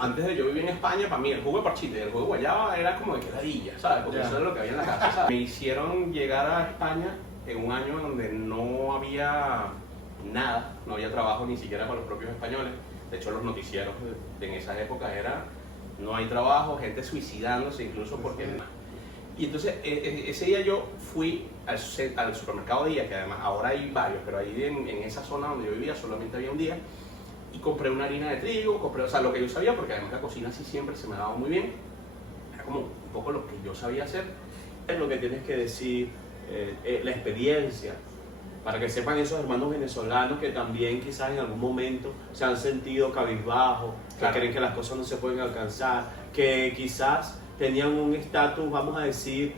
antes de yo vivir en España, para mí el jugo de parchita y el jugo de guayaba era como de quedadilla, ¿sabes? Porque eso era lo que había en la casa, ¿sabes? Me hicieron llegar a España en un año donde no había nada, no había trabajo ni siquiera para los propios españoles. De hecho, los noticieros en esas épocas era no hay trabajo, gente suicidándose incluso porque... Y entonces ese día yo fui al supermercado Día, que además ahora hay varios, pero ahí en esa zona donde yo vivía solamente había un Día, y compré una harina de trigo, compré, o sea, lo que yo sabía, porque además la cocina así siempre se me daba muy bien, era como un poco lo que yo sabía hacer. Es lo que tienes que decir, la experiencia, para que sepan esos hermanos venezolanos que también quizás en algún momento se han sentido cabizbajos, Claro. que creen que las cosas no se pueden alcanzar, que quizás tenían un estatus, vamos a decir,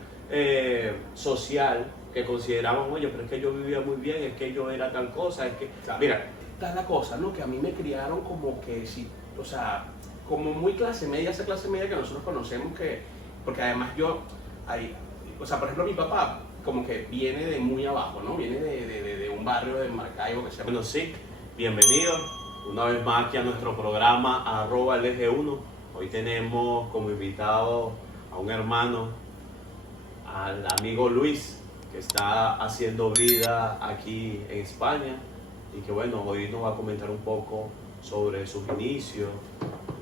social, que consideraban, oye, pero es que yo vivía muy bien, es que yo era tal cosa, es que... Claro. Mira, Está la cosa, ¿no? Que a mí me criaron como que sí, o sea, como muy clase media, esa clase media que nosotros conocemos, que, porque además o sea, por ejemplo, mi papá como que viene de muy abajo, ¿no? Viene de un barrio de Maracaibo que se llama... bueno, sí, bienvenidos una vez más aquí a nuestro programa @el eje 1. Hoy tenemos como invitado a un hermano, al amigo Luis, que está haciendo vida aquí en España y que bueno, hoy nos va a comentar un poco sobre sus inicios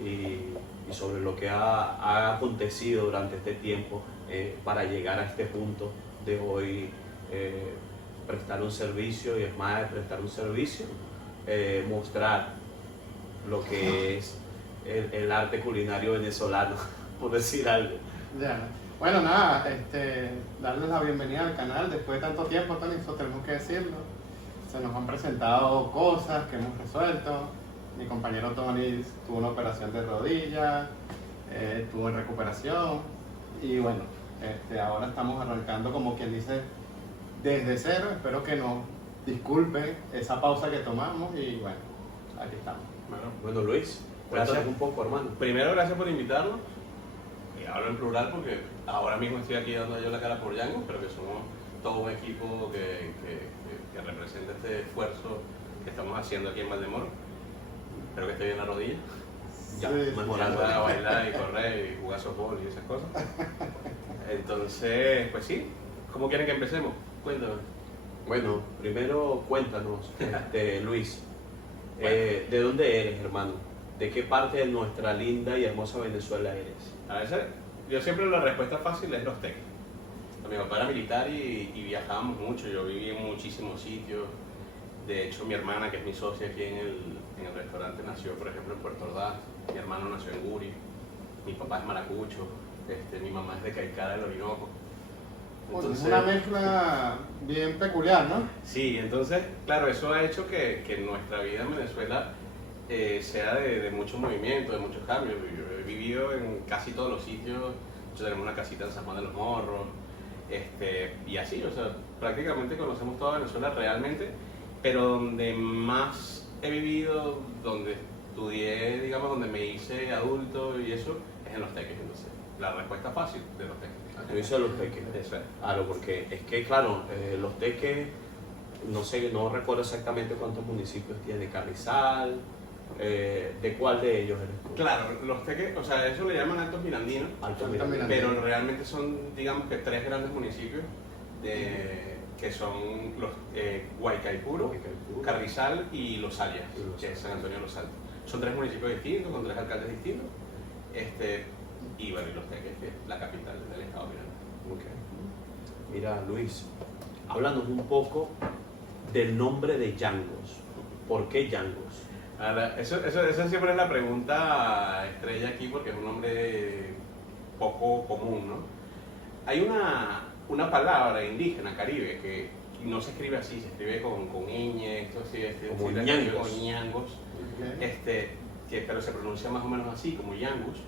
y sobre lo que ha acontecido durante este tiempo para llegar a este punto de hoy prestar un servicio, y es más de prestar un servicio, mostrar lo que es el arte culinario venezolano, por decir algo. Ya. Bueno, nada, darles la bienvenida al canal después de tanto tiempo, Tony, eso tenemos que decirlo. Se nos han presentado cosas que hemos resuelto. Mi compañero Tony tuvo una operación de rodilla, estuvo en recuperación y bueno, ahora estamos arrancando como quien dice desde cero. Espero que nos disculpen esa pausa que tomamos y bueno, aquí estamos. Bueno, Luis, cuéntanos un poco, hermano. Primero, gracias por invitarnos. Y hablo en plural porque ahora mismo estoy aquí dando yo la cara por Yango, pero que somos todo un equipo que representa este esfuerzo que estamos haciendo aquí en Valdemoro. Espero que esté bien la rodilla. Ya, Sí, mejorando. A bailar y correr y jugar softball y esas cosas. Entonces, pues sí, ¿cómo quieren que empecemos? Cuéntame. Bueno, primero cuéntanos, Luis, Bueno. ¿de dónde eres, hermano? ¿De qué parte de nuestra linda y hermosa Venezuela eres? A veces, yo siempre la respuesta fácil es Los Teques. Mi papá era militar y viajábamos mucho, yo viví en muchísimos sitios. De hecho, mi hermana, que es mi socia aquí en el restaurante, nació, por ejemplo, en Puerto Ordaz. Mi hermano nació en Guri. Mi papá es maracucho. Mi mamá es de Caicara del Orinoco. Es una mezcla bien peculiar, ¿no? Sí, entonces, claro, eso ha hecho que nuestra vida en Venezuela sea de mucho movimiento, de muchos cambios. Yo he vivido en casi todos los sitios. Nosotros tenemos una casita en San Juan de los Morros. Y así, o sea, prácticamente conocemos toda Venezuela realmente, pero donde más he vivido, donde estudié, digamos, donde me hice adulto y eso, es en Los Teques. Entonces, la respuesta fácil de Los Teques. Luis, a Los Teques. Eso es. Claro, porque es que, claro, Los Teques, no sé, no recuerdo exactamente cuántos municipios tiene. Carrizal, ¿de cuál de ellos eres tú? Claro, Los Teques, o sea, eso le llaman Altos Mirandinos, Alto Alto Miranda. Miranda. pero realmente son, digamos que 3 grandes municipios que son los Guaycaipuro, Guaycaipuro, Carrizal y Los Alias, y Los que es San Antonio de los Altos. Son 3 municipios distintos, con 3 alcaldes distintos. Y bueno, y Los Teques, que es la capital del estado de Miranda. Ok. Mira, Luis, háblanos un poco del nombre de Yangos. ¿Por qué Yangos? Ahora, esa siempre es la pregunta estrella aquí porque es un nombre poco común, ¿no? Hay una palabra indígena caribe que no se escribe así, se escribe con ñ, esto sí, Como sí, la ñangos. escribe con ñangos, Ok. pero se pronuncia más o menos así, como yangus.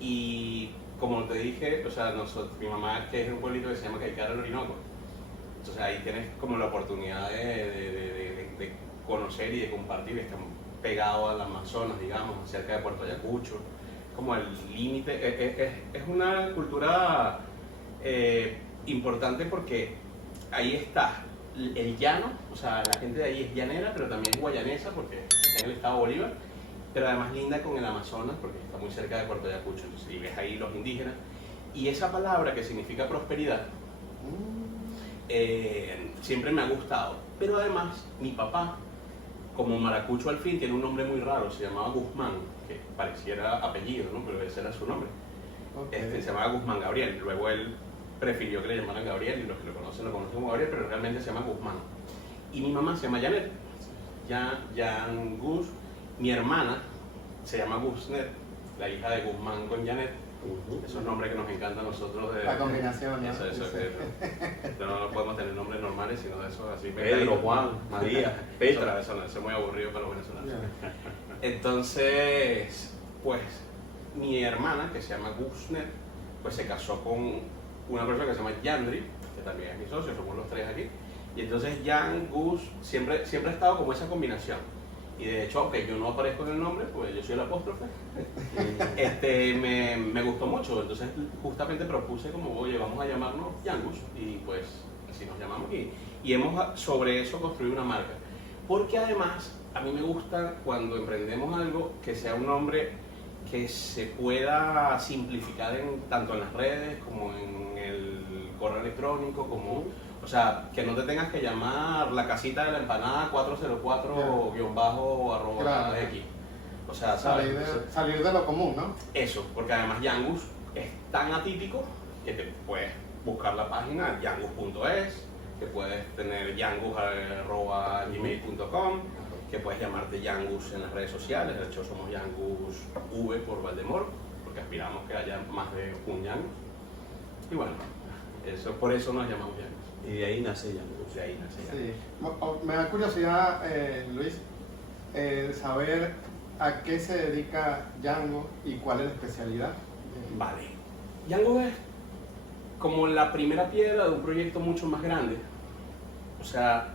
Y como te dije, o sea, mi mamá, que es de un pueblito que se llama Caicara del Orinoco, entonces ahí tienes como la oportunidad de conocer y de compartir. Estamos pegados al Amazonas, digamos, cerca de Puerto Ayacucho, como el límite. Es una cultura importante porque ahí está el llano, o sea, la gente de ahí es llanera, pero también es guayanesa porque está en el estado Bolívar, pero además linda con el Amazonas, porque está muy cerca de Puerto Ayacucho, entonces, y ves ahí los indígenas. Y esa palabra que significa prosperidad, siempre me ha gustado. Pero además, mi papá, como maracucho al fin, tiene un nombre muy raro, se llamaba Guzmán, que pareciera apellido, ¿no? Pero ese era su nombre. Se llamaba Guzmán Gabriel, luego él prefirió que le llamaran Gabriel, y los que lo conocen como Gabriel, pero realmente se llama Guzmán. Y mi mamá se llama Janet, Jan Gus. Mi hermana se llama Gusnet, la hija de Guzmán con Janet. Esos nombres que nos encanta a nosotros. La combinación, ¿no? Eso, Sí. no podemos tener nombres normales, sino de esos así. Pedro, Juan, María, Petra. Eso es muy aburrido para los venezolanos. Ya. Entonces, pues, mi hermana, que se llama Gusnet, pues se casó con una persona que se llama Yandri, que también es mi socio, somos los tres aquí. Y entonces Jan, Gus, siempre ha estado como esa combinación. Y de hecho, aunque yo no aparezco en el nombre, pues yo soy el apóstrofe, me gustó mucho. Entonces justamente propuse como, oye, vamos a llamarnos Jan Gus, y pues así nos llamamos. Y hemos sobre eso construido una marca. Porque además, a mí me gusta cuando emprendemos algo que sea un nombre que se pueda simplificar tanto en las redes como en el correo electrónico, como... O sea, que no te tengas que llamar la casita de la empanada 404-@ Claro. X. O sea, ¿sabes? Salir de lo común, ¿no? Eso, porque además Yangus es tan atípico que te puedes buscar la página yangus.es, que puedes tener yangus@gmail.com, que puedes llamarte Yangus en las redes sociales. De hecho, somos Yangus V por Valdemoro, porque aspiramos que haya más de un Yangus. Y bueno, por eso nos llamamos Yangus. Y de ahí nace Yangus. De ahí nace Yangus. Sí. Me da curiosidad, Luis, saber a qué se dedica Django y cuál es la especialidad. Vale. Django es como la primera piedra de un proyecto mucho más grande. O sea,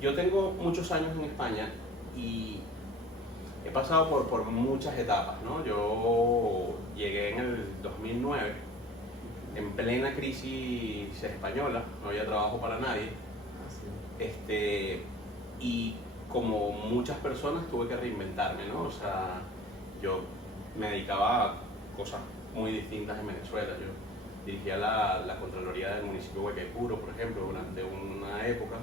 yo tengo muchos años en España y he pasado por muchas etapas, ¿no? Yo llegué en el 2009, en plena crisis española, no había trabajo para nadie. Y como muchas personas tuve que reinventarme, ¿no? O sea, yo me dedicaba a cosas muy distintas en Venezuela. Yo dirigía la Contraloría del municipio de Huaycaipuro, por ejemplo, durante una época.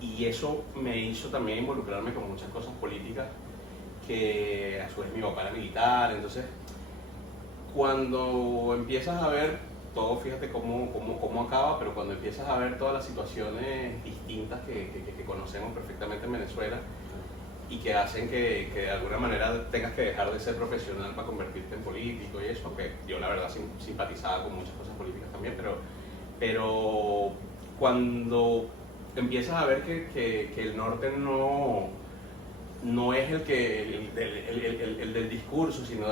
Y eso me hizo también involucrarme con muchas cosas políticas, que a su vez mi papá era militar. Entonces, cuando empiezas a ver todo, fíjate cómo acaba, pero cuando empiezas a ver todas las situaciones distintas que conocemos perfectamente en Venezuela y que hacen que de alguna manera tengas que dejar de ser profesional para convertirte en político y eso, que yo la verdad simpatizaba con muchas cosas políticas también, pero cuando empiezas a ver que el norte no es el del discurso, sino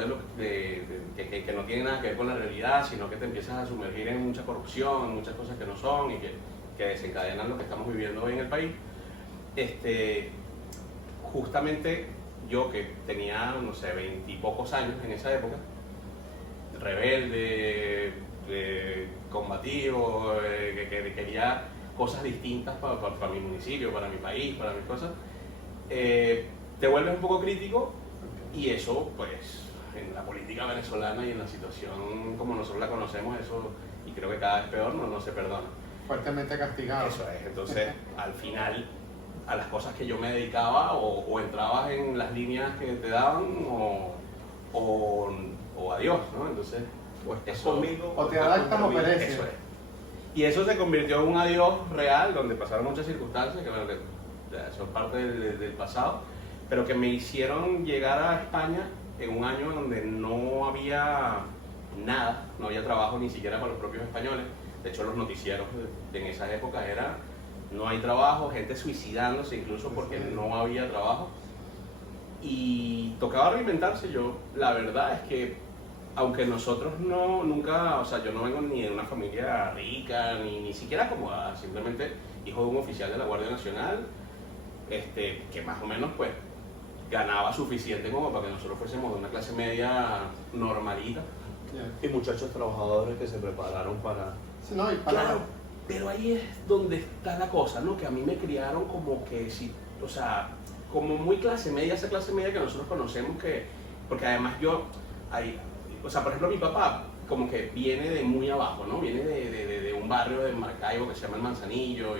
que no tiene nada que ver con la realidad, sino que te empiezas a sumergir en mucha corrupción, en muchas cosas que no son y que desencadenan lo que estamos viviendo hoy en el país. Justamente yo, que tenía, no sé, 20 y pocos años en esa época, rebelde, combativo, que quería cosas distintas para mi municipio, para mi país, para mis cosas, te vuelves un poco crítico, y eso, pues, en la política venezolana y en la situación como nosotros la conocemos, eso, y creo que cada vez peor, no se perdona. Fuertemente castigado. Eso es. Entonces, al final, a las cosas que yo me dedicaba, o entrabas en las líneas que te daban, o adiós, ¿no? Entonces, O estás eso, conmigo o te adaptas o pereces. eso es. Y eso se convirtió en un adiós real, donde pasaron muchas circunstancias, que bueno, que son parte del pasado, pero que me hicieron llegar a España en un año donde no había nada, no había trabajo ni siquiera para los propios españoles. De hecho, los noticieros en esas épocas era: no hay trabajo, gente suicidándose incluso porque no había trabajo. Y tocaba reinventarse. Yo, la verdad es que, aunque nosotros nunca, o sea, yo no vengo ni de una familia rica, ni siquiera acomodada, simplemente hijo de un oficial de la Guardia Nacional, que más o menos, pues, ganaba suficiente como para que nosotros fuésemos de una clase media normalita. Yeah. Y muchachos trabajadores que se prepararon para... Sí, no, y para... Claro, pero ahí es donde está la cosa, ¿no? Que a mí me criaron como que si, o sea, como muy clase media, esa clase media que nosotros conocemos, porque además o sea, por ejemplo, mi papá como que viene de muy abajo, ¿no? Viene de un barrio de Maracaibo que se llama El Manzanillo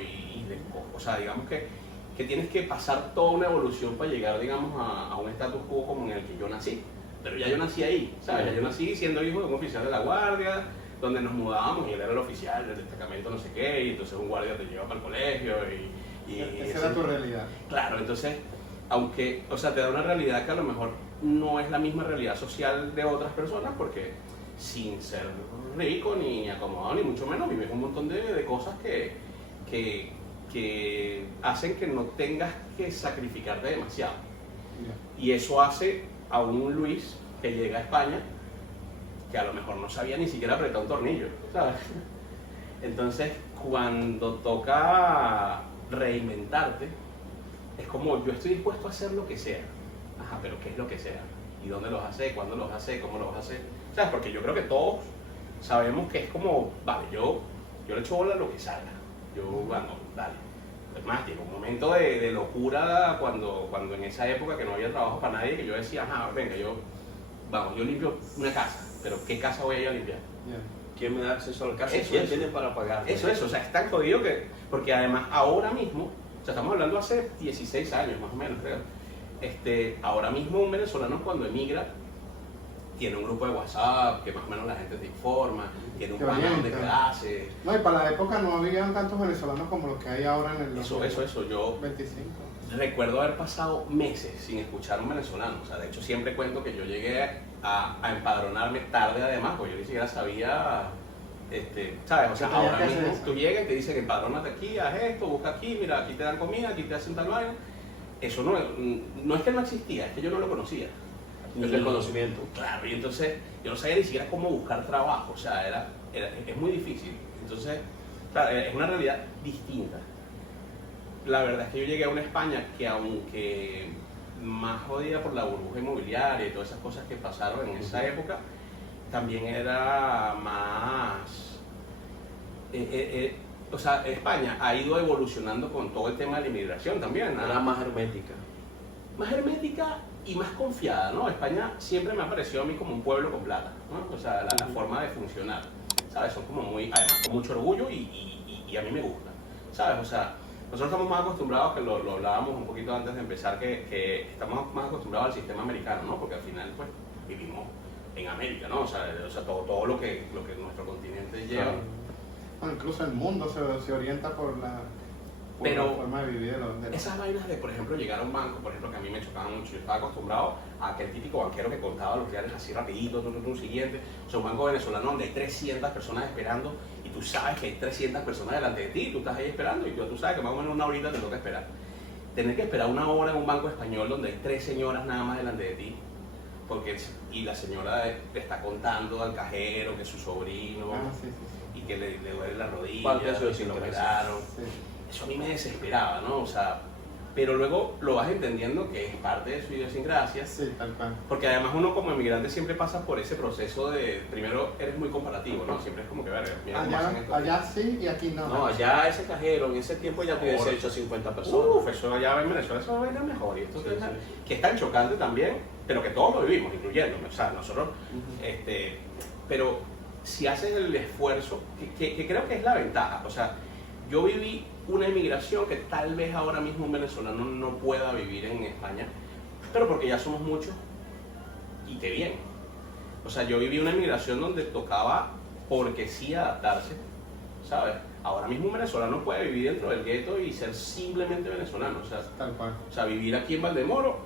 o sea, digamos que tienes que pasar toda una evolución para llegar, digamos, a un status quo como en el que yo nací. Pero ya yo nací ahí, ¿sabes? Ya yo nací siendo hijo de un oficial de la guardia, donde nos mudábamos y él era el oficial del destacamento no sé qué, y entonces un guardia te lleva para el colegio y esa era tu realidad. Claro, entonces, aunque, o sea, te da una realidad que a lo mejor no es la misma realidad social de otras personas, porque sin ser rico ni acomodado, ni mucho menos, vives un montón de cosas que hacen que no tengas que sacrificarte demasiado. Y eso hace a un Luis que llega a España que a lo mejor no sabía ni siquiera apretar un tornillo, ¿sabes? Entonces, cuando toca reinventarte, es como yo estoy dispuesto a hacer lo que sea. Ajá, pero ¿qué es lo que sea? ¿Y dónde lo vas a hacer? ¿Cuándo lo vas a hacer? ¿Cómo lo vas a hacer? ¿Sabes? Porque yo creo que todos sabemos que es como, vale, yo le echo bola a lo que salga. Bueno, dale. Es más, llegó un momento de locura cuando en esa época que no había trabajo para nadie, que yo decía, ajá, venga, yo limpio una casa, pero ¿qué casa voy a ir a limpiar? ¿Quién me da acceso a la casa? Eso, ¿Quién eso. tiene para pagar? Eso, o sea, es tan jodido porque además ahora mismo, o sea, estamos hablando hace 16 años más o menos, creo. Ahora mismo un venezolano cuando emigra tiene un grupo de WhatsApp que más o menos la gente te informa, tiene un panel de clases. No, y para la época no habían tantos venezolanos como los que hay ahora en el Eso, yo 25. recuerdo haber pasado meses sin escuchar a un venezolano, o sea, de hecho siempre cuento que yo llegué a empadronarme tarde además, porque yo ni siquiera sabía, ¿sabes? O sea, ahora mismo tú llegas y te dicen empadrónate aquí, haz esto, busca aquí, mira, aquí te dan comida, aquí te hacen tal vaina. Eso no es que no existía, es que yo no lo conocía. Es el conocimiento. Claro, y entonces yo no sabía ni siquiera cómo buscar trabajo, o sea, es muy difícil. Entonces, claro, es una realidad distinta. La verdad es que yo llegué a una España que, aunque más jodida por la burbuja inmobiliaria y todas esas cosas que pasaron en esa época, también era más... o sea, España ha ido evolucionando con todo el tema de la inmigración también. Era más hermética. Más hermética y más confiada, ¿no? España siempre me ha parecido a mí como un pueblo con plata, ¿no? O sea, la forma de funcionar, ¿sabes? Son como muy, además, con mucho orgullo y a mí me gusta, ¿sabes? O sea, nosotros estamos más acostumbrados, que lo hablábamos un poquito antes de empezar, que estamos más acostumbrados al sistema americano, ¿no? Porque al final, pues, vivimos en América, ¿no? O sea todo lo que nuestro continente lleva. Bueno, incluso el mundo se orienta por la forma de vivir de los esas vainas de, por ejemplo, llegar a un banco, por ejemplo, que a mí me chocaban mucho. Yo estaba acostumbrado a aquel típico banquero que contaba los reales así rapidito, siguiente. O sea, un banco venezolano donde hay 300 personas esperando y tú sabes que hay 300 personas delante de ti y tú estás ahí esperando y tú sabes que más o menos una horita te toca esperar. Tener que esperar una hora en un banco español donde hay 3 señoras nada más delante de ti, y la señora te está contando al cajero que es su sobrino y que le duele la rodilla, que lo operaron. Eso a mí me desesperaba, ¿no? O sea, pero luego lo vas entendiendo que es parte de su idiosincrasia. Sí, tal cual. Porque además uno como emigrante siempre pasa por ese proceso de, primero eres muy comparativo, ¿no? Siempre es como que, verga, mira cómo hacen esto. Allá sí y aquí no. No, allá ese cajero en ese tiempo ya te hubiese hecho 50 personas. Eso allá en Venezuela eso va a ir mejor. Y esto que es tan chocante también, pero que todos lo vivimos, incluyéndome. O sea, nosotros, pero si haces el esfuerzo, que creo que es la ventaja. O sea, yo viví una emigración que tal vez ahora mismo un venezolano no pueda vivir en España, pero porque ya somos muchos y qué bien. O sea, yo viví una emigración donde tocaba porque sí adaptarse, ¿sabes? Ahora mismo un venezolano puede vivir dentro del gueto y ser simplemente venezolano. O sea, tal cual. O sea, vivir aquí en Valdemoro,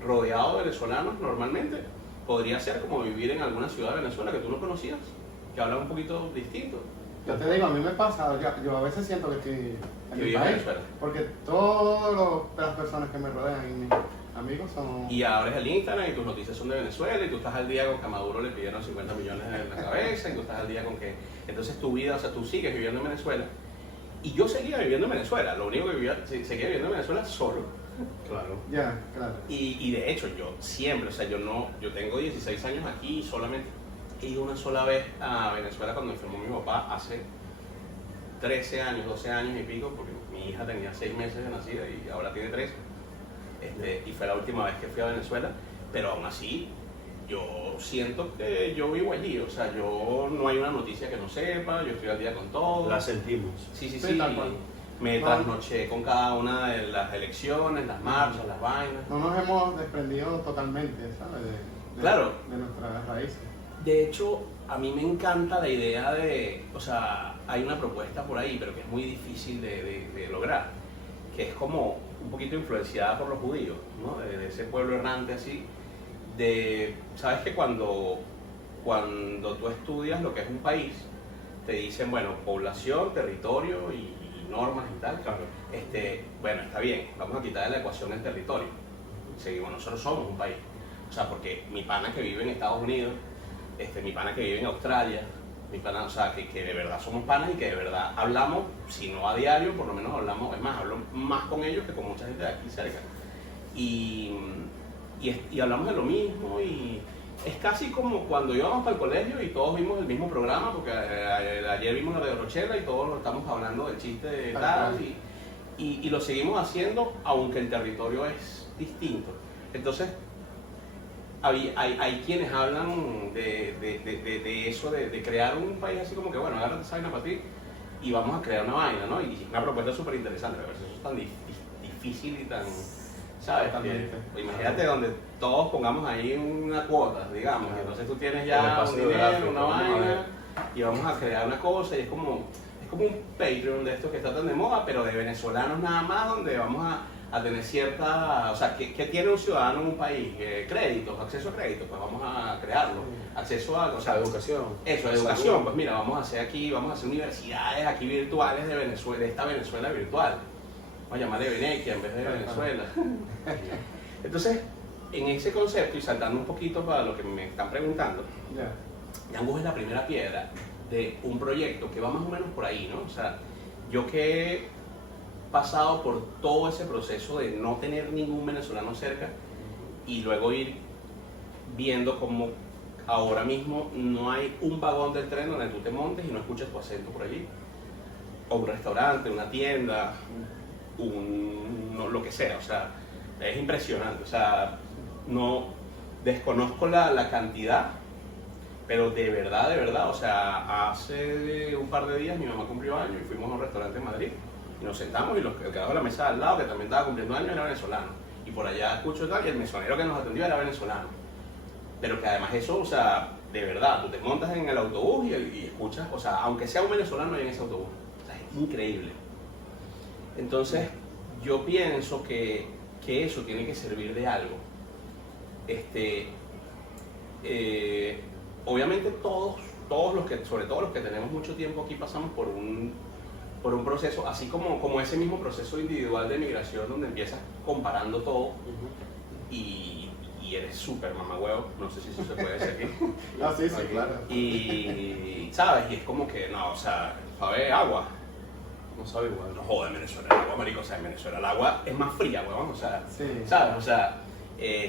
rodeado de venezolanos normalmente, podría ser como vivir en alguna ciudad de Venezuela que tú no conocías, que habla un poquito distinto. Yo te digo, a mí me pasa, yo a veces siento que estoy en mi país, porque todas las personas que me rodean y mis amigos son... Y abres el Instagram y tus noticias son de Venezuela y tú estás al día con que a Maduro le pidieron 50 millones en la cabeza y tú estás al día con que... Entonces tu vida, o sea, tú sigues viviendo en Venezuela. Y yo seguía viviendo en Venezuela, lo único que seguía viviendo en Venezuela solo. Claro. Ya, claro. Y de hecho yo siempre, o sea, yo tengo 16 años aquí y solamente he ido una sola vez a Venezuela cuando enfermó mi papá hace 13 años, 12 años y pico, porque mi hija tenía 6 meses de nacida y ahora tiene 3. y fue la última vez que fui a Venezuela, pero aún así yo siento que yo vivo allí, o sea, yo no hay una noticia que no sepa, yo estoy al día con todo. La sentimos. Sí, sí, Sí, sí. tal cual. Me No. trasnoché con cada una de las elecciones, las marchas, las vainas. No nos hemos desprendido totalmente, ¿sabes? Claro. De nuestras raíces. De hecho, a mí me encanta la idea de, o sea, hay una propuesta por ahí, pero que es muy difícil de lograr, que es como un poquito influenciada por los judíos, ¿no? De ese pueblo errante así, sabes que cuando tú estudias lo que es un país, te dicen, bueno, población, territorio y normas y tal. Claro. Bueno, está bien, vamos a quitar de la ecuación el territorio. Seguimos, nosotros somos un país. O sea, porque mi pana que vive en Estados Unidos, mi pana que vive en Australia, mi pana, o sea, que de verdad somos panas y que de verdad hablamos, si no a diario, por lo menos hablamos, es más, hablo más con ellos que con mucha gente de aquí cerca. Y hablamos de lo mismo y es casi como cuando íbamos para el colegio y todos vimos el mismo programa, porque ayer vimos la de Rochela y todos estamos hablando del chiste de tal y lo seguimos haciendo aunque el territorio es distinto. Entonces, hay quienes hablan de eso, de crear un país así como que, bueno, agárrate esa vaina para ti y vamos a crear una vaina, ¿no? Y una propuesta súper interesante, pero eso es tan difícil y tan, ¿sabes? Imagínate donde todos pongamos ahí una cuota, digamos, y entonces tú tienes ya un dinero, una vaina, y vamos a crear una cosa, y es como un Patreon de estos que está tan de moda, pero de venezolanos nada más, donde vamos a tener cierta, o sea, ¿qué tiene un ciudadano en un país? Créditos, acceso a créditos, pues vamos a crearlo. Acceso a, o sea, educación. Eso, educación, pues mira, vamos a hacer universidades aquí virtuales de Venezuela, de esta Venezuela virtual. Vamos a llamarle Venequia en vez de Venezuela. Entonces, en ese concepto, y saltando un poquito para lo que me están preguntando, Yangus es la primera piedra de un proyecto que va más o menos por ahí, ¿no? O sea, yo que he pasado por todo ese proceso de no tener ningún venezolano cerca y luego ir viendo cómo ahora mismo no hay un vagón del tren donde tú te montes y no escuches tu acento por allí, o un restaurante, una tienda, lo que sea, o sea, es impresionante, o sea, no desconozco la cantidad, pero de verdad, o sea, hace un par de días mi mamá cumplió años y fuimos a un restaurante en Madrid y nos sentamos y el que estaba a la mesa al lado, que también estaba cumpliendo años, era venezolano, y por allá escucho tal, y el mesonero que nos atendió era venezolano, pero que además eso, o sea, de verdad, tú te montas en el autobús y escuchas, o sea, aunque sea un venezolano hay en ese autobús, o sea, es increíble. Entonces, yo pienso que eso tiene que servir de algo. Obviamente todos los que, sobre todo los que tenemos mucho tiempo aquí, pasamos por un proceso, así como ese mismo proceso individual de migración donde empiezas comparando todo y eres súper mamagüevo, no sé si eso se puede decir aquí. Sí, claro. Y, ¿sabes? Y es como que, no, o sea, ¿sabe agua? No sabe igual. No joder, en Venezuela el agua, marico, o sea, en Venezuela el agua es más fría, weón, o sea, Sí. ¿sabes? O sea,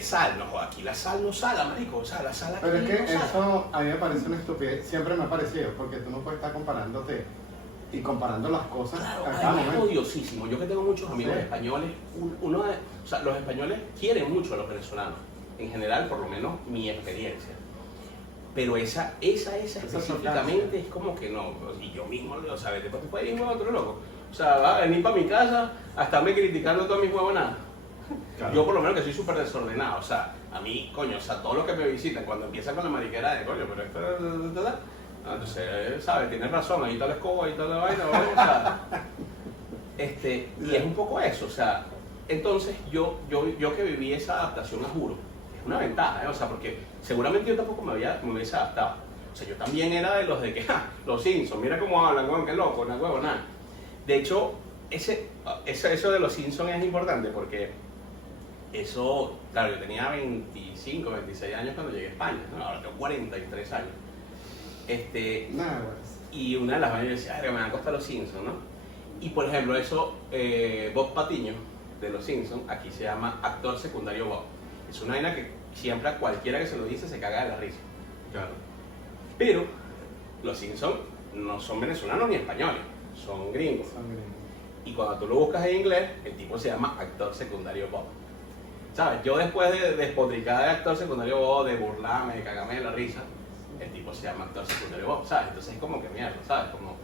sal, no joder, aquí la sal no sala, marico, o sea, la sal aquí Pero es que no sala. eso a mí me parece una estupidez, siempre me ha parecido, porque tú no puedes estar comparándote y comparando las cosas Claro, a cada es momento. odiosísimo. Yo que tengo muchos amigos Sí. españoles, o sea, los españoles quieren mucho a los venezolanos, en general, por lo menos mi experiencia. Pero esa específicamente es como que no, y yo mismo, o sea, después te puedes ir a otro loco. O sea, va a venir para mi casa a estarme criticando todas mis huevonadas. Claro. Yo por lo menos que soy súper desordenado, o sea, a mí, coño, o sea, todos los que me visitan, cuando empiezan con la mariquera de, coño, pero esto, entonces, ¿sabes? Tienes razón, ahí está la escoba, ahí está la vaina, ¿vale? O sea, y es un poco eso, o sea, entonces yo que viví esa adaptación a juro, es una ventaja, ¿eh? O sea, porque seguramente yo tampoco me hubiese adaptado. O sea, yo también era de los de que, los Simpsons, mira cómo hablan, weón, qué loco, no huevo, nada. De hecho, eso de los Simpsons es importante porque eso, claro, yo tenía 25, 26 años cuando llegué a España, ¿no? Ahora tengo 43 años. Nada, pues. Y una de las vainas decía, me van a costar los Simpsons, ¿no? Y por ejemplo, eso, Bob Patiño, de los Simpsons, aquí se llama actor secundario Bob. Es una vaina que siempre a cualquiera que se lo dice se caga de la risa. Claro. Pero los Simpsons no son venezolanos ni españoles, son gringos. Son gringos. Y cuando tú lo buscas en inglés, el tipo se llama actor secundario Bob. ¿sabes? Yo después de despotricar de actor secundario Bob, de burlarme, de cagarme de la risa, el tipo se llama actor secundario Bob, ¿sabes? Entonces es como que mierda, ¿sabes? Como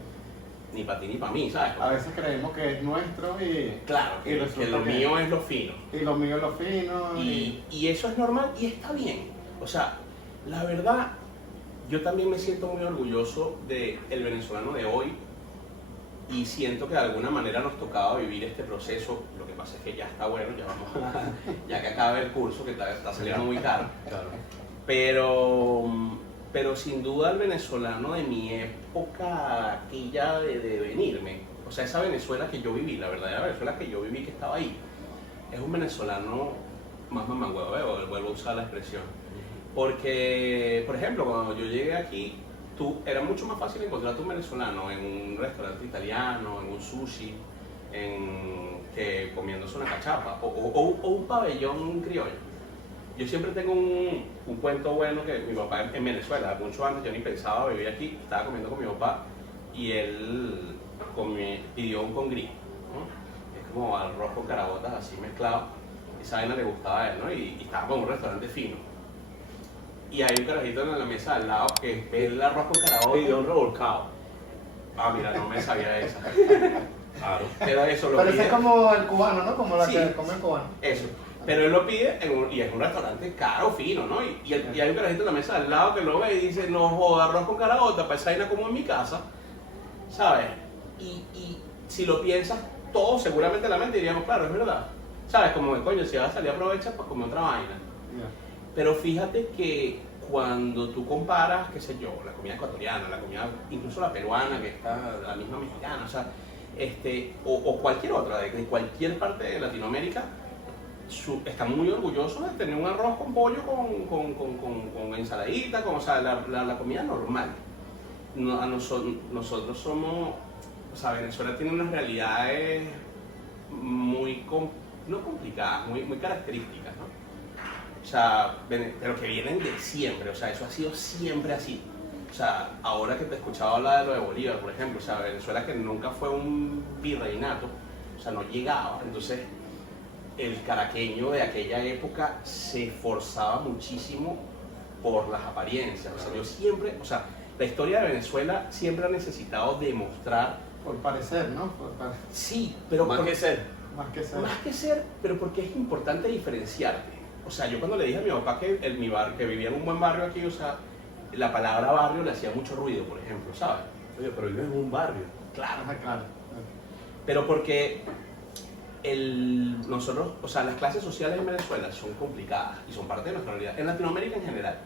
ni para ti ni para mí, ¿sabes? A veces creemos que es nuestro y... Claro, y que resulta lo que- mío es lo fino. Y lo mío es lo fino. Y eso es normal y está bien. O sea, la verdad, yo también me siento muy orgulloso del venezolano de hoy y siento que de alguna manera nos tocaba vivir este proceso. Lo que pasa es que ya está bueno, ya vamos a, ya que acabe el curso, que está saliendo muy caro. Claro. Pero sin duda el venezolano de mi época, aquella de venirme, o sea, esa Venezuela que yo viví, la verdadera Venezuela que yo viví, que estaba ahí, es un venezolano más mamagüevo, vuelvo a usar la expresión. Porque, por ejemplo, cuando yo llegué aquí, era mucho más fácil encontrar a un venezolano en un restaurante italiano, en un sushi, que comiéndose una cachapa o un pabellón criollo. Yo siempre tengo un cuento bueno que mi papá en Venezuela, mucho antes, yo ni pensaba vivir aquí, estaba comiendo con mi papá y él pidió un congrí, ¿no? Es como arroz con carabotas así mezclado, esa vaina le gustaba a él, ¿no? Y estábamos en un restaurante fino. Y hay un carajito en la mesa al lado que es el arroz con carabotas. Pidió un revolcado. Ah, mira, no me sabía esa. Claro. Pero eso lo Pero ese pide. es como el cubano, ¿no? Como la Sí. que come el cubano. Eso. Pero él lo pide y es un restaurante caro, fino, ¿no? Y hay un carajito en la mesa al lado que lo ve y dice, no joda, arroz con caraota, para esa vaina como en mi casa, ¿sabes? Y si lo piensas todo, seguramente la mente diríamos, claro, es verdad. ¿Sabes? Como que coño, si vas a salir aprovecha para comer otra vaina. Pero fíjate que cuando tú comparas, qué sé yo, la comida ecuatoriana, la comida, incluso la peruana, que está la misma mexicana, o sea, o cualquier otra, de cualquier parte de Latinoamérica, están muy orgullosos de tener un arroz con pollo con ensaladita, o sea, la comida normal. Nosotros somos, o sea, Venezuela tiene unas realidades muy, no complicadas, muy características, ¿no? O sea, pero que vienen de siempre, o sea, eso ha sido siempre así. O sea, ahora que te he escuchado hablar de lo de Bolívar, por ejemplo, o sea, Venezuela que nunca fue un virreinato, o sea, no llegaba, entonces el caraqueño de aquella época se esforzaba muchísimo por las apariencias. O sea, yo siempre, o sea, la historia de Venezuela siempre ha necesitado demostrar. Por parecer, ¿no? Sí, pero Más que ser. Más que ser. Más que ser, pero porque es importante diferenciarte. O sea, yo cuando le dije a mi papá que mi barrio, que vivía en un buen barrio aquí, o sea, la palabra barrio le hacía mucho ruido, por ejemplo, ¿sabes? Oye, pero vives en un barrio. Claro. Ajá, claro. Pero porque nosotros, o sea, las clases sociales en Venezuela son complicadas y son parte de nuestra realidad, en Latinoamérica en general.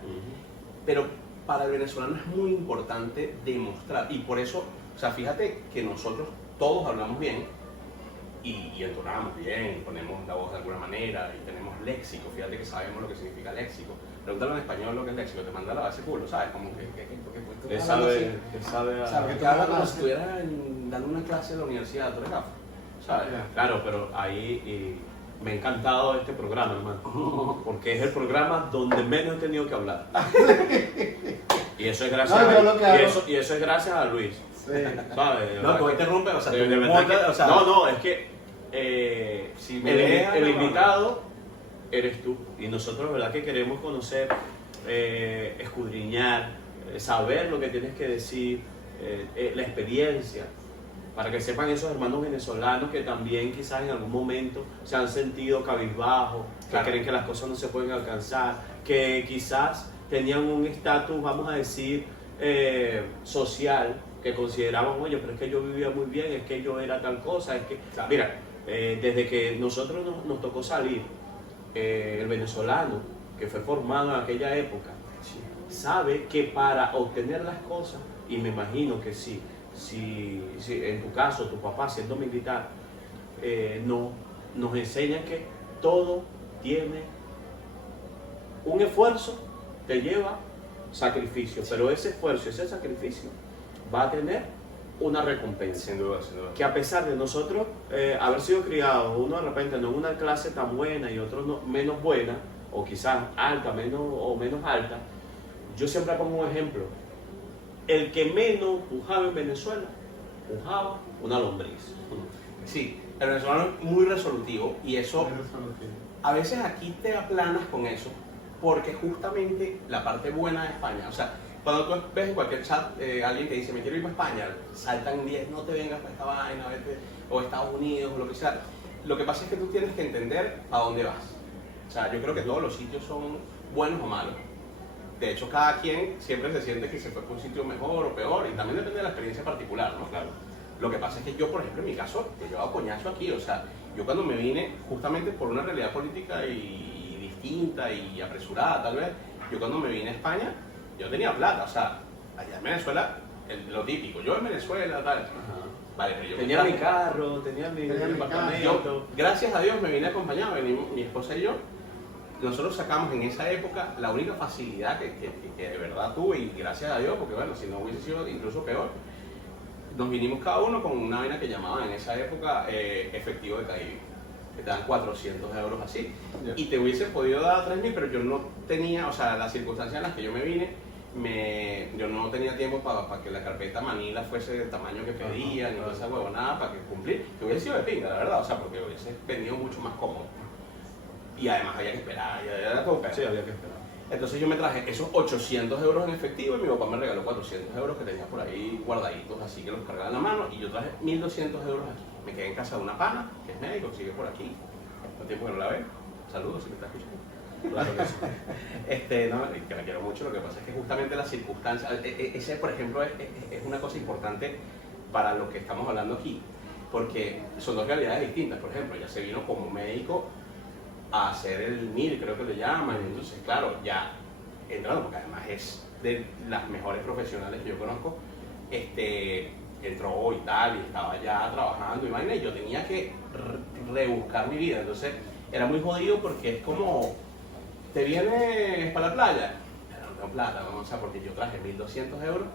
Pero para el venezolano es muy importante demostrar, y por eso, o sea, fíjate que nosotros todos hablamos bien y entonamos bien, ponemos la voz de alguna manera y tenemos léxico, fíjate que sabemos lo que significa léxico. Pregúntale en español lo que es léxico, te manda la base culo, ¿sabes? Como que Él sabe, a... Sabe. que hablas como si estuvieras dando una clase en la universidad, tú eres gafo, ¿sabes? Claro, pero ahí me ha encantado este programa, hermano. Porque es el programa donde menos he tenido que hablar. Y eso es gracias No, yo lo que hago- y eso es gracias a Luis. Sí. ¿Sabes? No, tú interrumpes, o sea, De tú verdad montas, que- o sea, no, es que si me el dejas, no, invitado eres tú. Y nosotros, ¿verdad? Que queremos conocer, escudriñar, saber lo que tienes que decir, la experiencia, para que sepan esos hermanos venezolanos que también quizás en algún momento se han sentido cabizbajos, Claro. que creen que las cosas no se pueden alcanzar, que quizás tenían un estatus, vamos a decir, social, que consideraban, oye, pero es que yo vivía muy bien, es que yo era tal cosa, es que... Claro. Mira, desde que nosotros nos tocó salir, el venezolano que fue formado en aquella época, sabe que para obtener las cosas, y me imagino que si en tu caso, tu papá siendo militar, nos enseña que todo tiene un esfuerzo, te lleva sacrificio, pero ese esfuerzo, ese sacrificio va a tener una recompensa. Sin duda, sin duda. Que a pesar de nosotros haber sido criados, uno de repente no en una clase tan buena y otro menos buena, o quizás alta, menos alta, yo siempre pongo un ejemplo. El que menos pujaba en Venezuela, pujaba una lombriz. Sí, el venezolano es muy resolutivo y eso Eso es lo que- a veces aquí te aplanas con eso, porque justamente la parte buena de España, o sea, cuando tú ves en cualquier chat alguien que dice, me quiero ir para España, saltan 10, no te vengas para esta vaina, vete, o Estados Unidos, o lo que sea. Lo que pasa es que tú tienes que entender a dónde vas. O sea, yo creo que todos los sitios son buenos o malos. De hecho, cada quien siempre se siente que se fue por un sitio mejor o peor, y también depende de la experiencia particular, ¿no? Claro. Lo que pasa es que yo, por ejemplo, en mi caso, he llevado coñazo aquí. O sea, yo cuando me vine, justamente por una realidad política y distinta y apresurada, tal vez, yo cuando me vine a España, yo tenía plata. O sea, allá en Venezuela, lo típico, yo en Venezuela, tal. Ajá. Vale, pero yo Tenía mi carro, tenía mi departamento. yo, gracias a Dios, me vine acompañado, venimos, mi esposa y yo. Nosotros sacamos en esa época la única facilidad que de verdad tuve, y gracias a Dios, porque bueno, si no hubiese sido incluso peor, nos vinimos cada uno con una vaina que llamaban en esa época efectivo de Caribe, que te dan 400 euros así, y te hubiese podido dar 3.000, pero yo no tenía, o sea, las circunstancias en las que yo me vine, yo no tenía tiempo para que la carpeta Manila fuese del tamaño que pedía, ni esa huevonada para que cumplir, que hubiese sido de pinga, la verdad, o sea, porque hubiese venido mucho más cómodo. Y además había que esperar, y era todo peor. Sí, había que esperar. Entonces yo me traje esos 800 euros en efectivo y mi papá me regaló 400 euros que tenía por ahí guardaditos, así que los cargaba en la mano, y yo traje 1.200 euros aquí. Me quedé en casa de una pana, que es médico, sigue por aquí, no tiempo que no la ve. Saludos si me está escuchando. Claro que sí. No, que la quiero mucho, lo que pasa es que justamente las circunstancias, ese por ejemplo es una cosa importante para lo que estamos hablando aquí, porque son dos realidades distintas. Por ejemplo, ella se vino como médico a hacer el MIR, creo que le llaman, entonces claro, ya entrando, porque además es de las mejores profesionales que yo conozco, entró y tal, y estaba ya trabajando y vaina, y yo tenía que rebuscar mi vida. Entonces era muy jodido, porque es como, ¿te vienes para la playa? Pero no tengo plata, ¿no? O sea, porque yo traje 1.200 euros,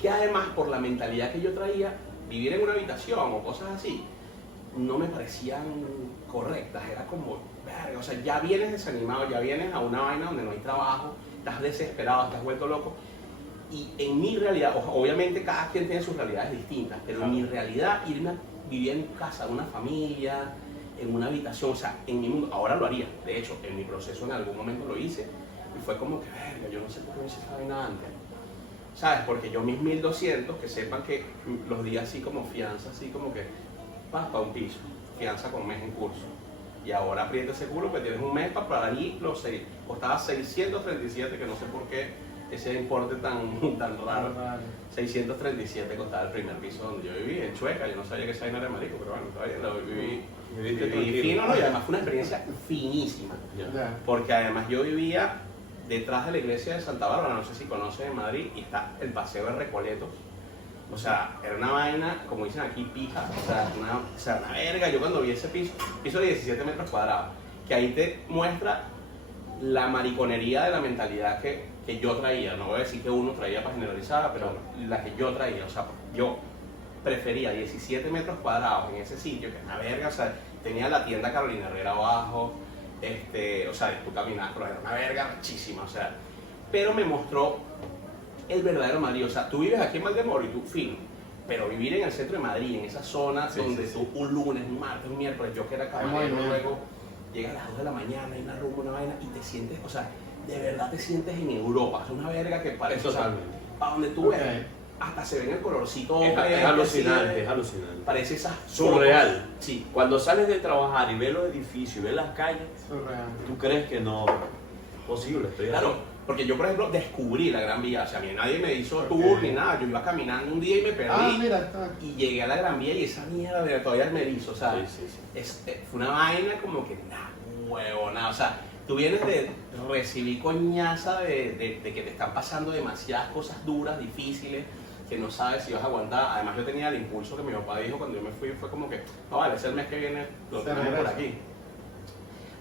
que además por la mentalidad que yo traía, vivir en una habitación o cosas así, no me parecían correctas. Era como, verga, o sea, ya vienes desanimado, ya vienes a una vaina donde no hay trabajo, estás desesperado, estás vuelto loco. Y en mi realidad, obviamente cada quien tiene sus realidades distintas, pero en mi realidad, irme a vivir en casa de una familia, en una habitación, o sea, en mi mundo, ahora lo haría. De hecho, en mi proceso en algún momento lo hice, y fue como que, verga, yo no sé por qué no hice esa vaina antes. ¿Sabes? Porque yo mis 1.200, que sepan que los días así como fianza, así como que, para un piso, fianza con mes en curso. Y ahora aprieta ese culo, que tienes un mes para pagar los 6. Costaba 637, que no sé por qué ese importe tan raro. 637 costaba el primer piso donde yo viví, en Chueca. Yo no sabía que esa vaina era marico, pero bueno, todavía lo viví fino, ¿no? Y además fue una experiencia finísima. Porque además yo vivía detrás de la iglesia de Santa Bárbara, no sé si conoces, en Madrid, y está el paseo de Recoletos. O sea, era una vaina, como dicen aquí, pija, o sea, una verga. Yo cuando vi ese piso de 17 metros cuadrados, que ahí te muestra la mariconería de la mentalidad que yo traía. No voy a decir que uno traía para generalizar, pero la que yo traía. O sea, yo prefería 17 metros cuadrados en ese sitio, que es una verga. O sea, tenía la tienda Carolina Herrera abajo, o sea, disputa pero era una verga muchísima, o sea. Pero me mostró el verdadero Madrid. O sea, tú vives aquí en Valdemoro y tú, fin, pero vivir en el centro de Madrid, en esa zona donde tú un lunes, un martes, un miércoles, yo que era camarero, luego llegas a las 2 de la mañana, hay una rumba, una vaina, y te sientes, o sea, de verdad te sientes en Europa. Es una verga que parece, totalmente. O sea, para donde tú ves, hasta se ven el colorcito. Es alucinante, es alucinante. Parece esa surreal. Sí. Cuando sales de trabajar y ves los edificios y ves las calles, Surreal. tú crees que no es posible. Claro. Porque yo, por ejemplo, descubrí la Gran Vía. O sea, a mí nadie me hizo tour ni nada. Yo iba caminando un día y me perdí. Mira, está. Y llegué a la Gran Vía y esa mierda de todavía me hizo. O sea, fue una vaina como que, huevona. O sea, tú vienes de recibir coñaza de que te están pasando demasiadas cosas duras, difíciles, que no sabes si vas a aguantar. Además, yo tenía el impulso que mi papá dijo cuando yo me fui. Fue como que, no vale, ese el mes que viene lo tenemos por aquí.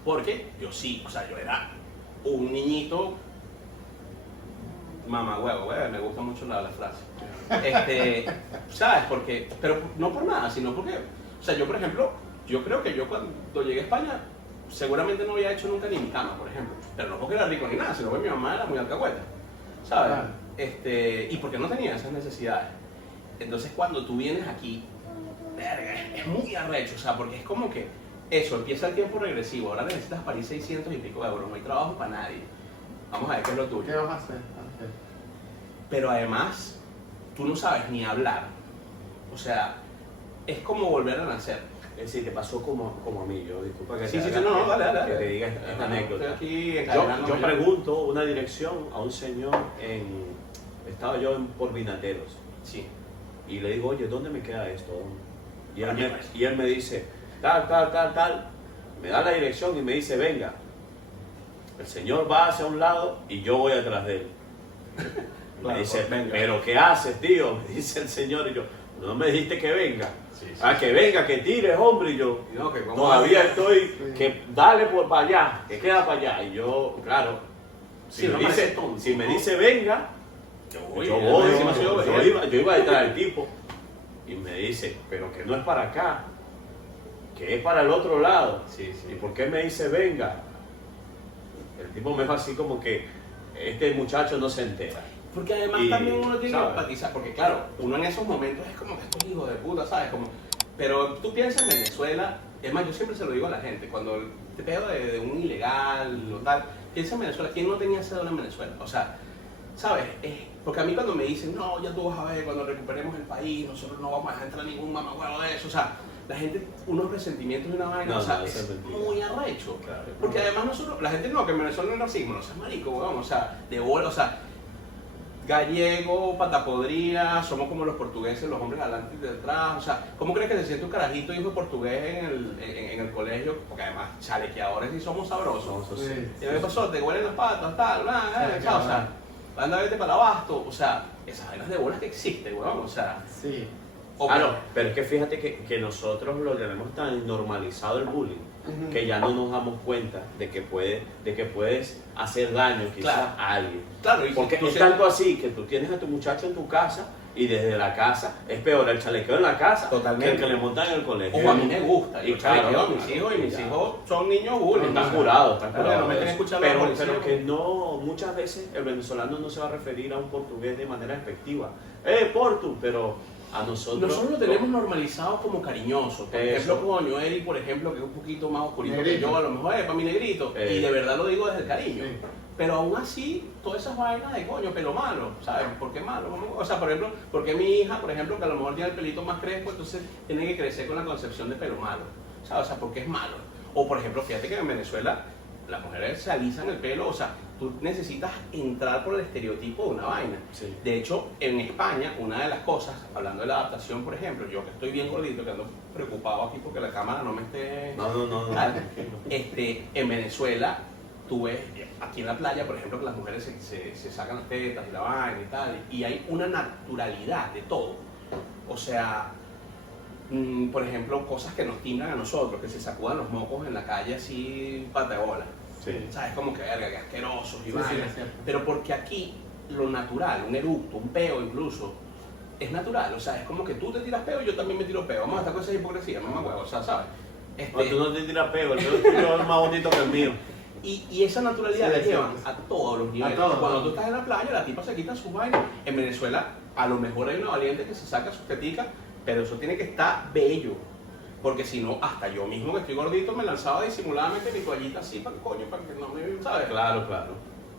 Porque yo sí, o sea, yo era un niñito. Mamá huevo, me gusta mucho la frase. ¿Sabes? Porque, pero no por nada, sino porque, o sea, yo por ejemplo, yo creo que yo cuando llegué a España, seguramente no había hecho nunca ni mi cama, por ejemplo. Pero no porque era rico ni nada, sino porque mi mamá era muy alcahueta, ¿sabes? Y porque no tenía esas necesidades. Entonces cuando tú vienes aquí, verga, es muy arrecho, o sea, porque es como que eso, empieza el tiempo regresivo, ahora necesitas parir 600 y pico de euros, no hay trabajo para nadie. Vamos a ver qué es lo tuyo. ¿Qué vas a hacer? Ok. Pero además, tú no sabes ni hablar. O sea, es como volver a nacer. Es decir, te pasó como a mí, yo disculpa que Sí, te sí, haga- sí, no, dale. que te diga esta Estoy anécdota. aquí Yo pregunto una dirección a un señor estaba yo por Vinateros Sí. y le digo, oye, ¿dónde me queda esto? Y él, Aquí, me, pues. y él me dice, tal, me da la dirección y me dice, venga. El señor va hacia un lado y yo voy atrás de él. Claro, Me dice, pues, venga. ¿pero qué haces, tío? Me dice el señor y yo, no me dijiste que venga. Sí, sí, Ah, que venga, que tires, hombre. Y yo, No, que como- todavía estoy, Sí. que dale por para allá, que queda para allá. Y yo, claro, Sí, no parece tonto, si me ¿no? dice venga, Yo yo voy, yo yo iba detrás del tipo. Y me dice, pero que no es para acá, que es para el otro lado. Sí, sí. ¿Y por qué me dice venga? El tipo me dijo así como que este muchacho no se entera. Porque además Y, también uno tiene que ¿sabes? empatizar, porque claro, uno en esos momentos es como que estos hijos de puta, ¿sabes? Como, pero tú piensas en Venezuela, es más, yo siempre se lo digo a la gente, cuando te pego de un ilegal o tal, piensa en Venezuela, ¿quién no tenía cédula en Venezuela? O sea, ¿sabes? Porque a mí cuando me dicen, no, ya tú vas a ver, cuando recuperemos el país, nosotros no vamos a dejar entrar ningún mamagüero de eso, o sea, la gente, unos resentimientos de una vaina, No, o sea, no, eso es es mentira. muy arrecho. Claro. Porque además nosotros, la gente no, que en Venezuela no es racismo, no seas marico, weón, o sea, de bola, o sea, gallego, pata podrida, somos como los portugueses, los hombres adelante y detrás, o sea, ¿cómo crees que se siente un carajito hijo de portugués en el colegio? Porque además, chalequeadores sí somos sabrosos. Sí. Y me pasó, te huelen las patas, tal, chao, o sea, anda a verte para abasto, o sea, esas vainas de bolas que existen, weón, o sea, Sí. o Claro, pero es que fíjate que nosotros lo tenemos tan normalizado el bullying Ujú. que ya no nos damos cuenta de que puedes hacer daño quizás Claro. a alguien. claro, y Porque tú es sientes- tanto así que tú tienes a tu muchacho en tu casa y desde la casa es peor el chalequeo en la casa Totalmente. que el que le montan en el colegio. o a mí me gusta, Y yo chalequeo claro, a mis hijos y mis ya. hijos son niños bullying. Están o sea, curados, están claro, curados. no me de estén eso. escuchando la policía. Pero que no, muchas veces el venezolano no se va a referir a un portugués de manera despectiva. Portu, pero a nosotros... Nosotros lo tenemos normalizado como cariñoso. Por Eso. ejemplo, coño, Eric, por ejemplo, que es un poquito más oscurito que Negrito. yo, a lo mejor es para mi negrito. Y de verdad lo digo desde el cariño. Sí. Pero aún así, todas esas vainas de coño, pelo malo, ¿sabes? ¿Por qué malo? O sea, por ejemplo, porque mi hija, por ejemplo, que a lo mejor tiene el pelito más crespo, entonces tiene que crecer con la concepción de pelo malo, ¿sabes? O sea, porque es malo. O por ejemplo, fíjate que en Venezuela las mujeres se alisan el pelo, o sea, tú necesitas entrar por el estereotipo de una vaina. Sí. De hecho, en España, una de las cosas, hablando de la adaptación, por ejemplo, yo que estoy bien gordito, que ando preocupado aquí porque la cámara no me esté... No. Tal. En Venezuela, tú ves aquí en la playa, por ejemplo, que las mujeres se sacan las tetas y la vaina y tal, y hay una naturalidad de todo. O sea, por ejemplo, cosas que nos timbran a nosotros, que se sacudan los mocos en la calle así, pata de bola. Sí. ¿Sabes? Como que verga, que asquerosos y Sí, sí, vainas. es cierto. Pero porque aquí lo natural, un eructo, un peo incluso, es natural. O sea, es como que tú te tiras peo y yo también me tiro peo. Vamos a estar con esa hipocresía, mamá huevo. O sea, ¿sabes? No, tú no te tiras pego, el pelo tuyo es más bonito que el mío. Y esa naturalidad Sí, la es llevan cierto. a todos los niveles. todos, Cuando ¿no? tú estás en la playa, la tipa se quita sus vainas. En Venezuela, a lo mejor hay una valiente que se saca sus teticas, pero eso tiene que estar bello. Porque si no, hasta yo mismo que estoy gordito me lanzaba disimuladamente mi toallita así para que coño, para que no me, ¿sabes? Claro.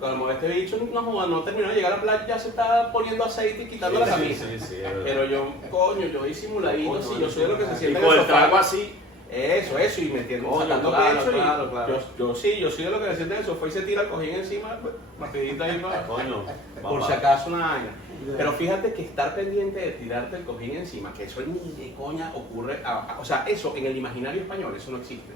Como este bicho no terminó de llegar a la playa, ya se está poniendo aceite y quitando la camisa. Sí, es verdad. Pero yo, coño, yo disimuladito, Coño, sí, yo soy de lo que se Y siente en con el el sofá. trago así. Eso, y metiendo, Coño, sacando claro, pecho. claro. Yo soy de lo que se siente en el sofá y se tira el cojín encima, pues, rapidito ahí para... Coño, Por si acaso una vaina. Pero fíjate que estar pendiente de tirarte el cojín encima, que eso ni de coña ocurre, o sea, eso en el imaginario español, eso no existe,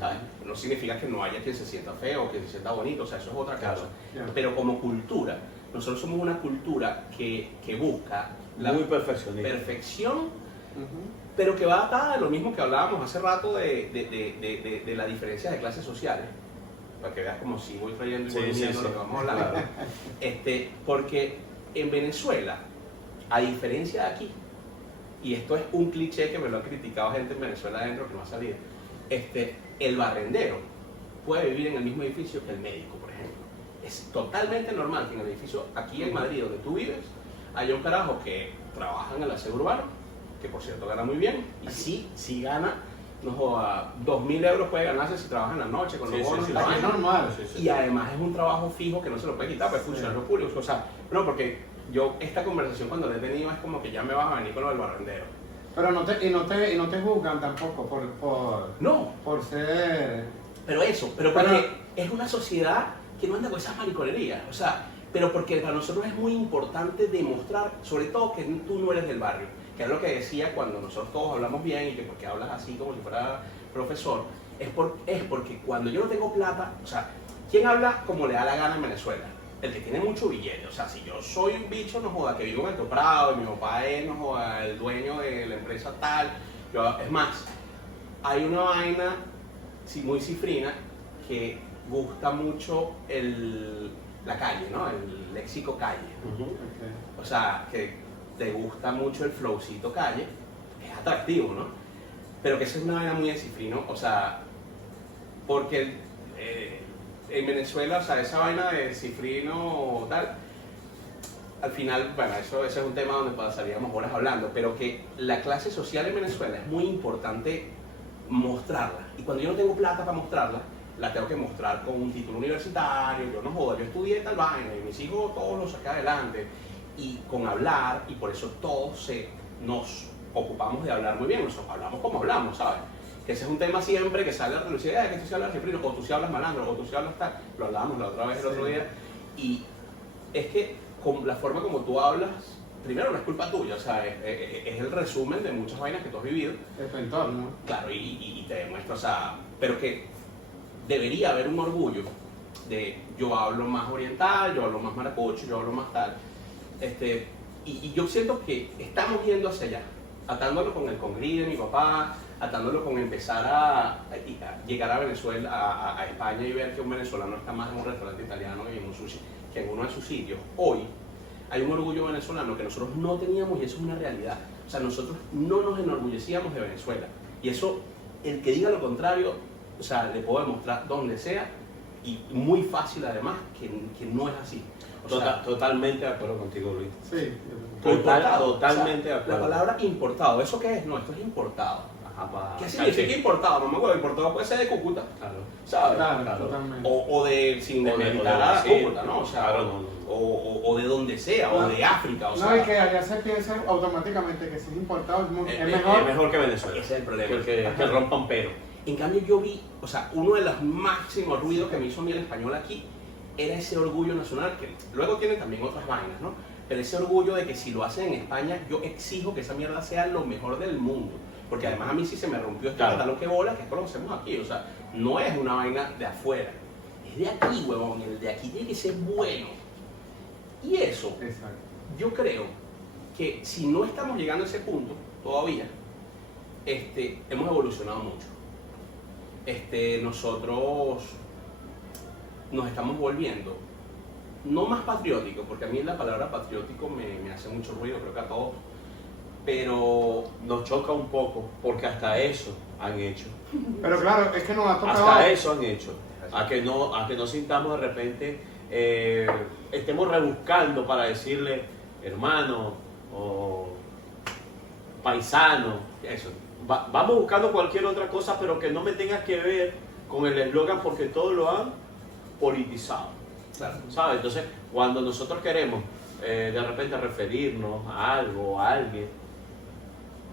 ¿sabes? No significa que no haya quien se sienta feo o quien se sienta bonito, o sea, eso es otra cosa. Claro. Pero como cultura, nosotros somos una cultura que busca la Muy perfeccionista. perfección, Ujú. pero que va atada a lo mismo que hablábamos hace rato de la diferencia de clases sociales. Para que veas como si voy trayendo y voy Sí, uniendo sí. lo que vamos a hablar. Porque en Venezuela, a diferencia de aquí, y esto es un cliché que me lo ha criticado gente en Venezuela adentro que no ha salido, el barrendero puede vivir en el mismo edificio que el médico, por ejemplo. Es totalmente normal que en el edificio aquí en Madrid, donde tú vives, haya un carajo que trabaja en el aseo urbano, que por cierto gana muy bien, y sí gana no joda, 2.000 euros puede ganarse si trabaja en la noche con los bonos y la Aquí es vaina. normal. Y además es un trabajo fijo que no se lo puede quitar, pues funcionario público. O sea, no, porque yo esta conversación cuando la he tenido es como que ya me vas a venir con lo del barrendero. Pero no te juzgan tampoco No, por ser... pero porque es una sociedad que no anda con esas mariconerías. O sea, pero porque para nosotros es muy importante demostrar, sobre todo, que tú no eres del barrio. Que es lo que decía cuando nosotros todos hablamos bien y que porque hablas así como si fuera profesor, es porque cuando yo no tengo plata, o sea, ¿quién habla como le da la gana en Venezuela? El que tiene mucho billete. O sea, si yo soy un bicho, no joda, que vivo en Alto Prado y mi papá es, no joda, el dueño de la empresa tal, es más, hay una vaina muy cifrina que gusta mucho la calle, ¿no? El léxico calle. O sea, que te gusta mucho el flowcito calle, que es atractivo, ¿no? Pero que eso es una vaina muy de cifrino, o sea, porque en Venezuela, o sea, esa vaina de cifrino tal, al final, bueno, eso es un tema donde pasaríamos horas hablando, pero que la clase social en Venezuela es muy importante mostrarla. Y cuando yo no tengo plata para mostrarla, la tengo que mostrar con un título universitario. Yo no joda, yo estudié tal vaina y mis hijos todos los saqué adelante. Y con hablar, y por eso todos nos ocupamos de hablar muy bien, nosotros hablamos como hablamos, ¿sabes? Que ese es un tema siempre que sale a relucir, que tú sí hablas cifrino, o tú sí hablas malandro, o tú sí hablas tal, lo hablábamos la otra vez el otro día, y es que con la forma como tú hablas, primero no es culpa tuya, o sea, es el resumen de muchas vainas que tú has vivido. Es tu entorno. Claro, y te demuestra, o sea, pero que debería haber un orgullo de yo hablo más oriental, yo hablo más maracucho, yo hablo más tal. Y yo siento que estamos yendo hacia allá, atándolo con el congrí de mi papá, atándolo con empezar a llegar a Venezuela, a España y ver que un venezolano está más en un restaurante italiano y en un sushi que en uno de sus sitios. Hoy hay un orgullo venezolano que nosotros no teníamos y eso es una realidad. O sea, nosotros no nos enorgullecíamos de Venezuela. Y eso, el que diga lo contrario, o sea, le puedo demostrar donde sea y muy fácil además que no es así. O sea, Totalmente de acuerdo contigo, Luis. Sí. Totalmente de acuerdo. La palabra importado, ¿eso qué es? No, esto es importado. Ajá, ¿Qué significa importado? No me acuerdo, importado puede ser de Cúcuta, Claro. ¿sabes? Claro, totalmente. O de, sin desmeritar a Cúcuta, ¿no? O sea, claro, no. o de donde sea, o de África, o sea. No, y que allá se piensa automáticamente que si es importado es mejor. Es mejor que Venezuela. Ese es el problema. Que rompan pero. En cambio yo vi, o sea, uno de los máximos ruidos que me hizo a mí el español aquí era ese orgullo nacional, que luego tiene también otras vainas, ¿no? Pero ese orgullo de que si lo hacen en España, yo exijo que esa mierda sea lo mejor del mundo. Porque además a mí sí se me rompió este pantalón que bola, que es lo que hacemos aquí. O sea, no es una vaina de afuera, es de aquí, huevón. El de aquí tiene que ser bueno. Y eso, Exacto. yo creo que si no estamos llegando a ese punto todavía, hemos evolucionado mucho. Nosotros nos estamos volviendo, no más patrióticos, porque a mí la palabra patriótico me hace mucho ruido, creo que a todos, pero Nos choca un poco, porque hasta eso han hecho. Pero claro, es que nos ha tocado. Hasta eso han hecho. A que no sintamos de repente, estemos rebuscando para decirle hermano o paisano. eso. Vamos buscando cualquier otra cosa, pero que no me tenga que ver con el eslogan, porque todos lo han politizado. Claro. ¿Sabes? Entonces, cuando nosotros queremos de repente referirnos a algo o a alguien,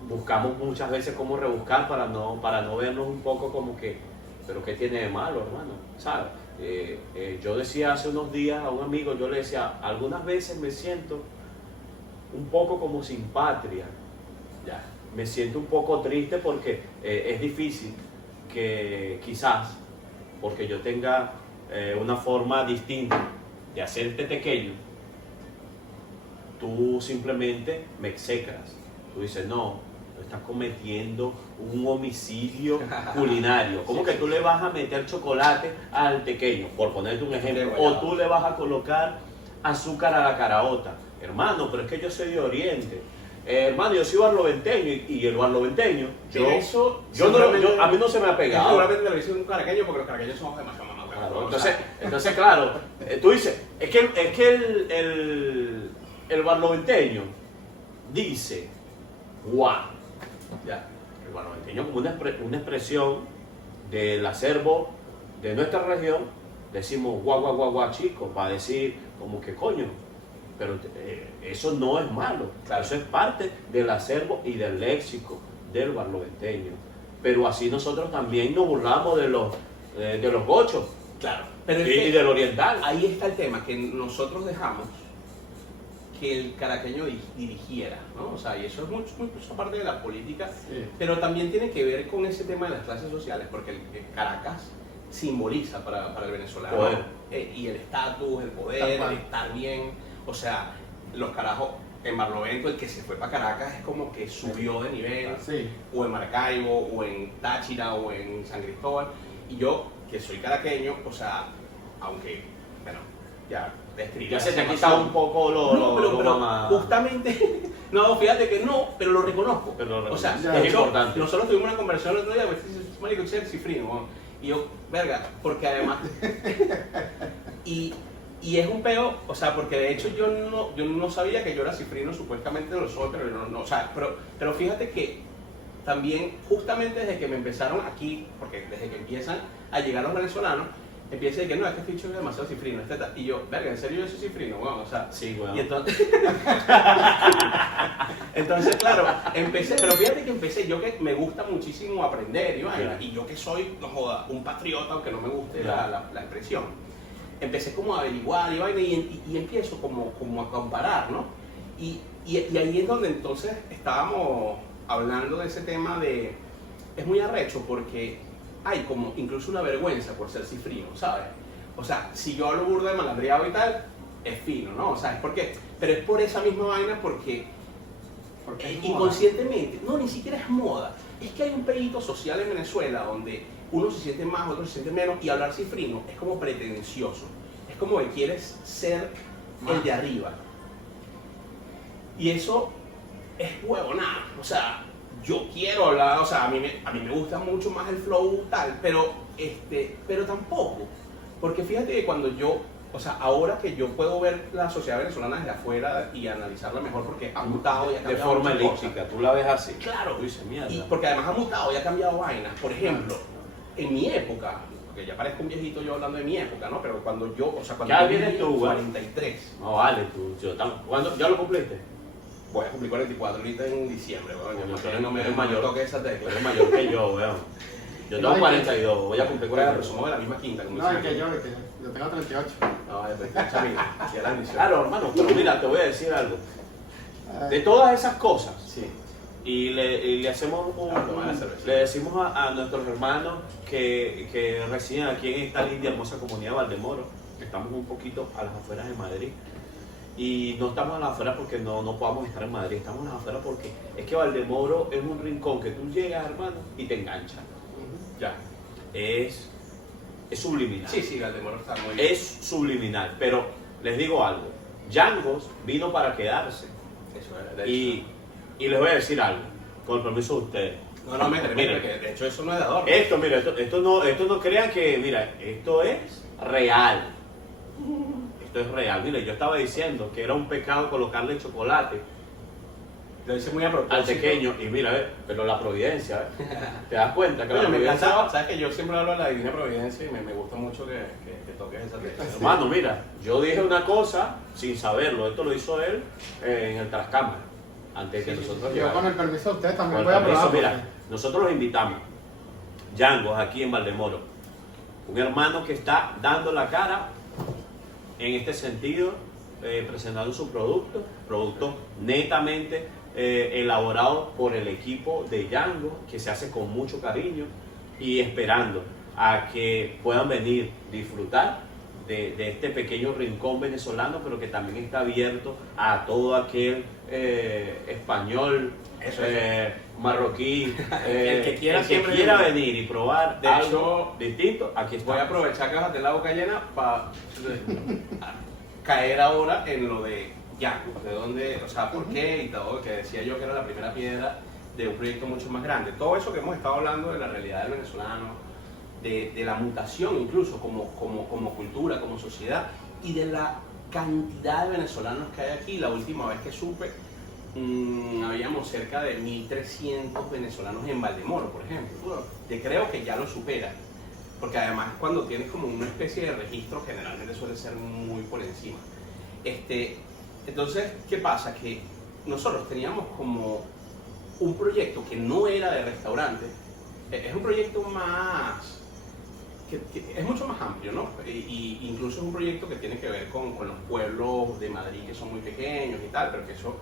buscamos muchas veces cómo rebuscar para no vernos un poco como que, pero ¿qué tiene de malo, hermano? ¿Sabes? Yo decía hace unos días a un amigo, yo le decía, algunas veces me siento un poco como sin patria, Ya. me siento un poco triste porque es difícil que quizás, porque yo tenga una forma distinta de hacerte pequeño, tú simplemente me execras. Tú dices, no, estás cometiendo un homicidio culinario. ¿Cómo que tú le vas a meter chocolate al pequeño? Por ponerte un ejemplo. O tú le vas a colocar azúcar a la caraota. Hermano, pero es que yo soy de Oriente. Hermano, yo soy barloventeño y el barloventeño, a mí no se me ha pegado. Seguramente le dicen un caraqueño porque los caraqueños somos demasiado mamados. Claro, entonces, claro, tú dices, es que el barloventeño dice, guau, Ya. barloventeño como una expresión del acervo de nuestra región. Decimos guau, guau, guau, guau, chicos, para decir como que coño, pero eso no es malo, Claro. eso es parte del acervo y del léxico del barloventeño. Pero así nosotros también nos burlamos de los gochos Claro. Pero es y que del oriental. ahí está el tema, que nosotros dejamos que el caraqueño dirigiera, ¿no? O sea, y eso es mucho parte de la política, Sí. pero también tiene que ver con ese tema de las clases sociales, porque el Caracas simboliza para el venezolano Poder. Y el estatus, el Tal poder, cual. el estar bien. O sea, los carajos en Barlovento, el que se fue para Caracas es como que subió de nivel, Sí. o en Maracaibo, o en Táchira, o en San Cristóbal. Y yo, que soy caraqueño, o sea, aunque, bueno, ya describí Ya la se te ha situación. quitado un poco No, pero mamá. justamente, no, fíjate que no, pero lo reconozco. Pero lo O sea, reconoces. de Es hecho, importante. nosotros tuvimos una conversación el otro día, me dice, marico, tú eres cifrino, weón". Y yo, verga, porque además, y es un peo, o sea, porque de hecho yo no sabía que yo era cifrino, supuestamente lo soy, pero no, o sea, pero fíjate que también, justamente desde que me empezaron aquí, porque desde que empiezan a llegar los venezolanos, empieza de que no, es que este bicho es demasiado cifrino, y yo, verga, ¿en serio yo soy cifrino? Bueno, o sea, Sí, weón. y entonces, claro, empecé, pero fíjate que empecé, yo que me gusta muchísimo aprender, y, vaina, Ya. y yo que soy, no joda, un patriota, aunque no me guste Ya. la expresión, empecé como a averiguar y vaina, y empiezo como a comparar, ¿no? Y ahí es donde entonces estábamos hablando de ese tema de, es muy arrecho porque hay como incluso una vergüenza por ser cifrino, ¿sabes? O sea, si yo hablo burda de malandreado y tal, es fino, ¿no? O sea, es porque, pero es por esa misma vaina porque Porque es moda. inconscientemente, no, ni siquiera es moda, es que hay un pedito social en Venezuela donde uno se siente más, otro se siente menos, y hablar cifrino es como pretencioso, es como que quieres ser el de arriba. Y eso es huevonada, o sea, yo quiero hablar, o sea, a mí me gusta mucho más el flow tal, pero tampoco, porque fíjate que cuando yo, o sea, ahora que yo puedo ver la sociedad venezolana desde afuera y analizarla mejor porque ha mutado y ha De cambiado forma muchas cosas. elíptica, tú la ves así. Claro, Tú dices, mierda. y porque además ha mutado y ha cambiado vainas. Por ejemplo, en mi época, porque ya parezco un viejito yo hablando de mi época, ¿no? Pero cuando yo, o sea, cuando Ya yo vienes tenía tú, güey. 43, No vale, ¿cuándo? ¿Ya lo cumpliste? voy a cumplir 44 ahorita en diciembre, weón. Coño, Yo no me eres mayor. toque esa Tú tecla. eres mayor que yo, weón. Yo tengo 42, voy a cumplir Pero 42. somos de la misma quinta, como No, es dicen que aquí. yo tengo 38. No, ya te chamino, ya la bendición. Claro, hermano, pero mira, te voy a decir algo. De Ay, todas esas cosas, Sí. y le hacemos tomar la cerveza. le decimos a nuestros hermanos que residen aquí en esta linda y hermosa comunidad de Valdemoro, que estamos un poquito a las afueras de Madrid. Y no estamos a las afueras porque no podamos estar en Madrid, estamos a las afueras porque es que Valdemoro es un rincón que tú llegas, hermano, y te engancha. Ya. Es subliminal. Sí, sí, Valdemoro está muy bien. Es subliminal, pero les digo algo. Yangos vino para quedarse. Eso es, de hecho. Y les voy a decir algo, con el permiso de ustedes. No, métele, Miren. que de hecho eso no es de adorno. Esto, mira, esto no crean que, mira, esto es real. Esto es real. Mira, yo estaba diciendo que era un pecado colocarle chocolate Lo hice muy a propósito. al pequeño y mira, pero la providencia, ¿te das cuenta que Coño, la me providencia... encanta, sabes que yo siempre hablo de la Divina Providencia y me gusta mucho que toques esa tecla. Hermano, mira, yo dije una cosa sin saberlo, esto lo hizo él en el trascámara, antes de que Sí, sí, nosotros Yo con el permiso de ustedes también Con voy a permiso, probar. mira, nosotros los invitamos, Yangos, aquí en Valdemoro, un hermano que está dando la cara en este sentido, presentando su producto netamente elaborado por el equipo de Yango, que se hace con mucho cariño y esperando a que puedan venir, disfrutar de este pequeño rincón venezolano, pero que también está abierto a todo aquel español, Eso, marroquí, El que quiera el que siempre quiera venir. venir y probar De algo distinto, aquí está. Voy a aprovechar que bajate la boca llena para caer ahora en lo de Yaku, de dónde, o sea, por qué y todo, que decía yo que era la primera piedra de un proyecto mucho más grande. Todo eso que hemos estado hablando de la realidad del venezolano, de la mutación incluso como cultura, como sociedad, y de la cantidad de venezolanos que hay aquí. La última vez que supe, habíamos cerca de 1.300 venezolanos en Valdemoro, por ejemplo. Yo creo que ya lo supera, porque además cuando tienes como una especie de registro, generalmente suele ser muy por encima. Entonces, ¿qué pasa? Que nosotros teníamos como un proyecto que no era de restaurante, es un proyecto más, que es mucho más amplio, ¿no? Y incluso es un proyecto que tiene que ver con los pueblos de Madrid que son muy pequeños y tal, pero que eso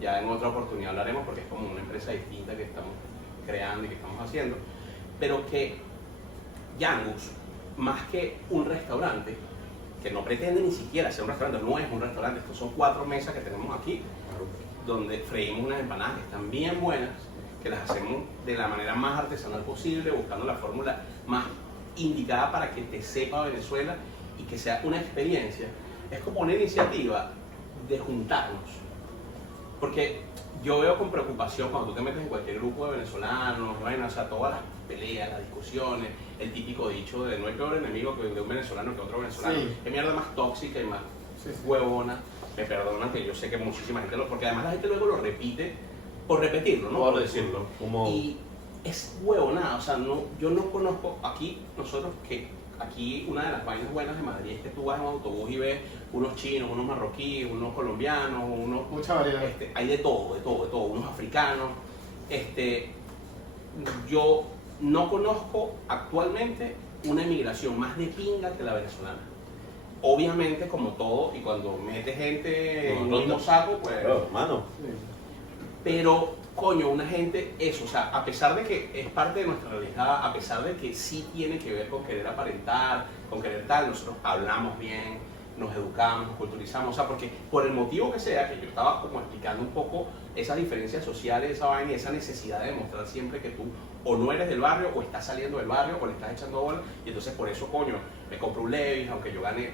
ya en otra oportunidad hablaremos porque es como una empresa distinta que estamos creando y que estamos haciendo, pero que Yangus, más que un restaurante, que no pretende ni siquiera ser un restaurante, no es un restaurante, estos son 4 mesas que tenemos aquí, donde freímos unas empanadas que están bien buenas, que las hacemos de la manera más artesanal posible, buscando la fórmula más indicada para que te sepa Venezuela y que sea una experiencia. Es como una iniciativa de juntarnos, porque yo veo con preocupación cuando tú te metes en cualquier grupo de venezolanos, bueno, o sea, todas las peleas, las discusiones, el típico dicho de no hay peor enemigo de un venezolano que otro venezolano, Sí. qué mierda más tóxica y más huevona. Me perdonan que yo sé que muchísima gente porque además la gente luego lo repite por repetirlo, ¿no? Por decirlo. Como... Y es huevonada, o sea, yo no conozco aquí, nosotros que aquí una de las vainas buenas de Madrid es que tú vas en un autobús y ves unos chinos, unos marroquíes, unos colombianos, unos... Mucha variedad. Hay de todo, unos africanos. Yo no conozco actualmente una emigración más de pinga que la venezolana. Obviamente, como todo, y cuando metes gente en un mismo saco, pues... Claro, hermano. Pero, coño, una gente, eso, o sea, a pesar de que es parte de nuestra realidad, a pesar de que sí tiene que ver con querer aparentar, con querer tal, nosotros hablamos bien, nos educamos, nos culturizamos, o sea, porque por el motivo que sea, que yo estaba como explicando un poco esas diferencias sociales, esa vaina y esa necesidad de demostrar siempre que tú o no eres del barrio, o estás saliendo del barrio, o le estás echando bola, y entonces por eso, coño, me compro un Levi's, aunque yo gane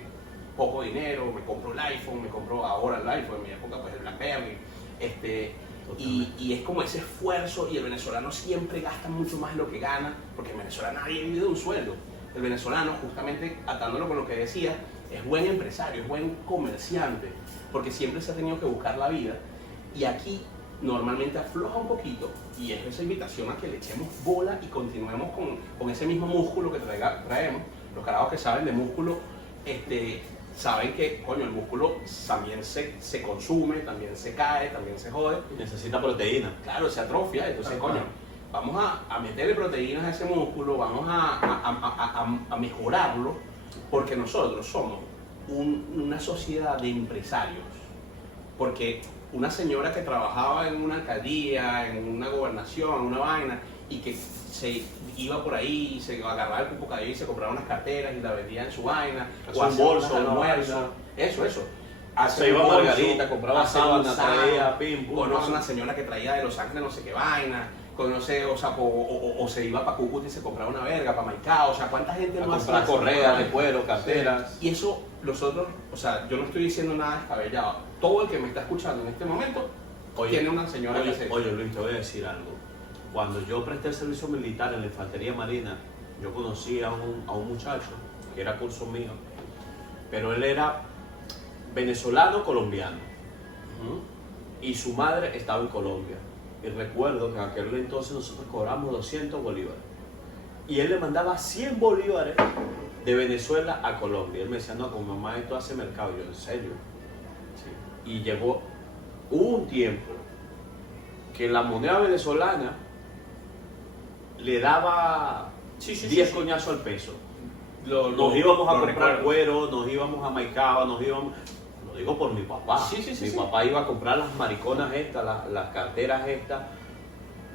poco dinero, me compro el iPhone, me compro ahora el iPhone, en mi época pues el BlackBerry, y es como ese esfuerzo, y el venezolano siempre gasta mucho más de lo que gana, porque en Venezuela nadie vive de un sueldo. El venezolano, justamente atándolo con lo que decía, es buen empresario, es buen comerciante, porque siempre se ha tenido que buscar la vida, y aquí normalmente afloja un poquito, y es esa invitación a que le echemos bola y continuemos con ese mismo músculo que traemos. Los carajos que saben de músculo, saben que, coño, el músculo también se consume, también se cae, también se jode. Necesita proteína. Claro, se atrofia, entonces, coño, vamos a meterle proteínas a ese músculo, vamos a mejorarlo, porque nosotros somos una sociedad de empresarios. Porque una señora que trabajaba en una alcaldía, en una gobernación, en una vaina, y que se iba por ahí, se agarraba el cupo y se compraba unas carteras y la vendía en su vaina, o un bolso, almuerzo, eso. Se iba a Margarita, compraba sábana, traía pim, pum. Conoce una señora que traía de Los Ángeles no sé qué vaina, conoce, o sea, o se iba para Cúcuta y se compraba una verga, para Maicao, o sea, ¿cuánta gente A no hace comprar eso? correas de cuero, carteras. Y eso, nosotros, o sea, yo no estoy diciendo nada descabellado. Todo el que me está escuchando en este momento tiene una señora que hace eso. Oye, Luis, te voy a decir algo. Cuando yo presté el servicio militar en la Infantería Marina, yo conocí a un muchacho que era curso mío, pero él era venezolano-colombiano y su madre estaba en Colombia. Y recuerdo que en aquel entonces nosotros cobramos 200 bolívares y él le mandaba 100 bolívares de Venezuela a Colombia. Él me decía, no, con mamá esto hace mercado. Yo, ¿en serio? Sí. Y hubo un tiempo que la moneda venezolana le daba 10 coñazos al peso. Nos íbamos a comprar cuero, nos íbamos a Maicao, lo digo por mi papá. Mi papá iba a comprar las mariconas estas, las carteras estas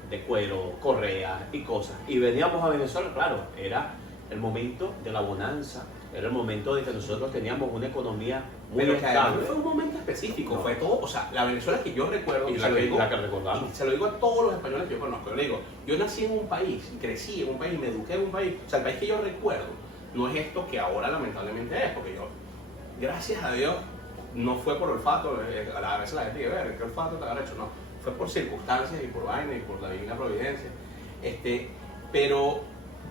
de cuero, correas y cosas. Y veníamos a Venezuela, claro, era el momento de la bonanza, era el momento de que nosotros teníamos una economía muy pero que además estable. no fue un momento específico, no. Fue todo, o sea, la Venezuela que yo recuerdo, Y la que recordamos. Se lo digo a todos los españoles que yo conozco, yo le digo, yo nací en un país, crecí en un país, me eduqué en un país, o sea, el país que yo recuerdo, no es esto que ahora lamentablemente es, porque yo, gracias a Dios, no fue por olfato, a veces la gente dice, ¿qué olfato te habrá hecho? No, fue por circunstancias y por vaina y por la divina providencia, pero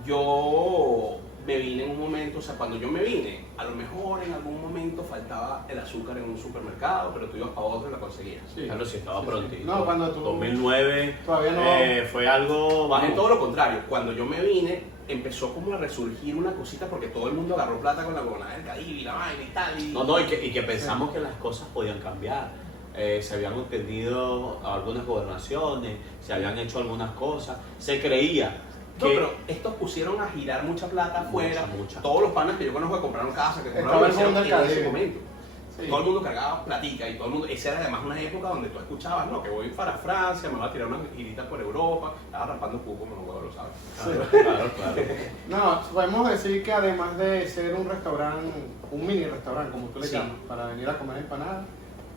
yo me vine en un momento, o sea, cuando yo me vine, a lo mejor en algún momento faltaba el azúcar en un supermercado, pero tú ibas a otro y lo conseguías. Sí. Claro, sí, estaba Sí, prontito. sí. No, cuando tú... 2009 Todavía no... fue algo... Es todo lo contrario. Cuando yo me vine, empezó como a resurgir una cosita porque todo el mundo agarró plata con la gobernadora del Caribe y la vaina y tal. Y... No, y que pensamos que las cosas podían cambiar. Se habían obtenido algunas gobernaciones, se habían hecho algunas cosas, se creía No, que... pero estos pusieron a girar mucha plata afuera. Mucha. Todos los panas que yo conozco que compraron casa, que Estaba compraron el mundo mansión del en ese Caribe. momento. Sí. Todo el mundo cargaba platica y todo el mundo. Esa era además una época donde tú escuchabas, no, que voy para Francia, me voy a tirar una girita por Europa, estaba raspando cuco como los huevos, lo sabes. Sí. Claro, claro. No, podemos decir que además de ser un restaurante, un mini restaurante, como tú le Sí. llamas, para venir a comer empanadas,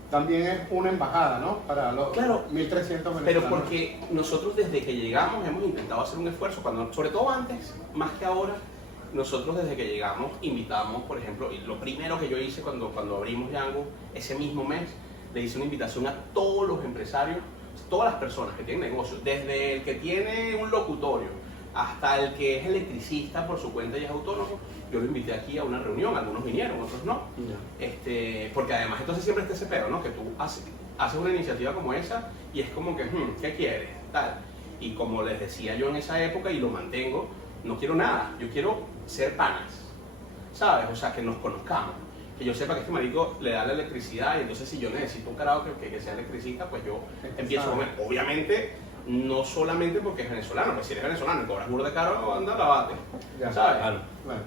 también es una embajada, ¿no? Para los Claro, 1300 venezolanos. Pero porque nosotros desde que llegamos hemos intentado hacer un esfuerzo, sobre todo antes, más que ahora, nosotros desde que llegamos invitamos, por ejemplo, y lo primero que yo hice cuando abrimos Yango, ese mismo mes, le hice una invitación a todos los empresarios, todas las personas que tienen negocios, desde el que tiene un locutorio hasta el que es electricista por su cuenta y es autónomo. Yo lo invité aquí a una reunión, algunos vinieron, otros no. Porque además entonces siempre está ese pedo, ¿no? Que tú haces una iniciativa como esa y es como que, ¿qué quieres? Tal. Y como les decía yo en esa época y lo mantengo, no quiero nada, yo quiero ser panas, ¿sabes? O sea, que nos conozcamos, que yo sepa que este marico le da la electricidad y entonces si yo necesito un carajo que sea electricista, pues yo empiezo a comer. Obviamente, no solamente porque es venezolano, pues si eres venezolano y cobras burda de caro, anda, lavate, Ya. ¿sabes? Claro. Bueno,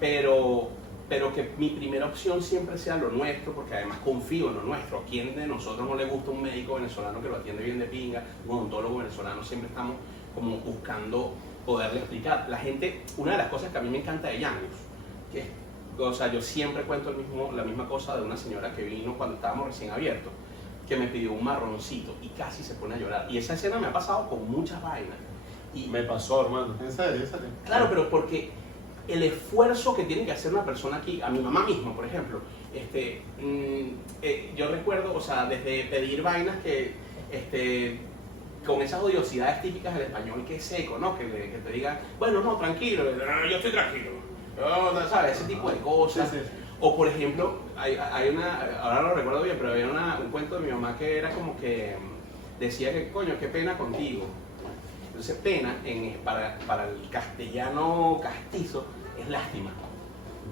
Pero que mi primera opción siempre sea lo nuestro, porque además confío en lo nuestro. ¿A quién de nosotros no le gusta un médico venezolano que lo atiende bien de pinga? Un odontólogo venezolano, siempre estamos como buscando poderle explicar. La gente, una de las cosas que a mí me encanta de Yangus, que o sea, yo siempre cuento la misma cosa de una señora que vino cuando estábamos recién abiertos, que me pidió un marroncito y casi se pone a llorar. Y esa escena me ha pasado con muchas vainas. Y Me pasó, hermano. en serio, en serio. claro, pero porque el esfuerzo que tiene que hacer una persona aquí, a mi mamá misma, por ejemplo, yo recuerdo, o sea, desde pedir vainas que, con esas odiosidades típicas del español que es seco, ¿no? Que te digan, bueno, no, tranquilo, yo estoy tranquilo, ¿sabes? Ese tipo de cosas. Sí, sí. O por ejemplo, hay una, ahora no lo recuerdo bien, pero había un cuento de mi mamá que era como que decía que, coño, qué pena contigo. Entonces pena para el castellano castizo es lástima.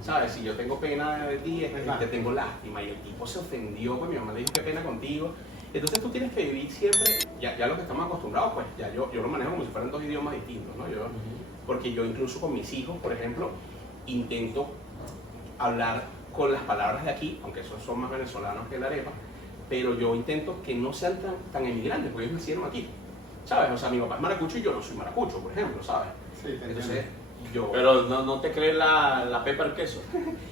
¿Sabes? Si yo tengo pena de ti, es que te tengo lástima. Y el tipo se ofendió, pues mi mamá le dijo qué pena contigo. Entonces tú tienes que vivir siempre, ya lo que estamos acostumbrados, pues ya yo lo manejo como si fueran dos idiomas distintos, ¿no? Porque yo incluso con mis hijos, por ejemplo, intento hablar con las palabras de aquí, aunque esos son más venezolanos que la arepa, pero yo intento que no sean tan emigrantes, porque ellos nacieron aquí. ¿Sabes? O sea, mi papá es maracucho y yo no soy maracucho, por ejemplo, ¿sabes? Sí, te Entonces, entiendo. Pero no te crees la pepa al queso.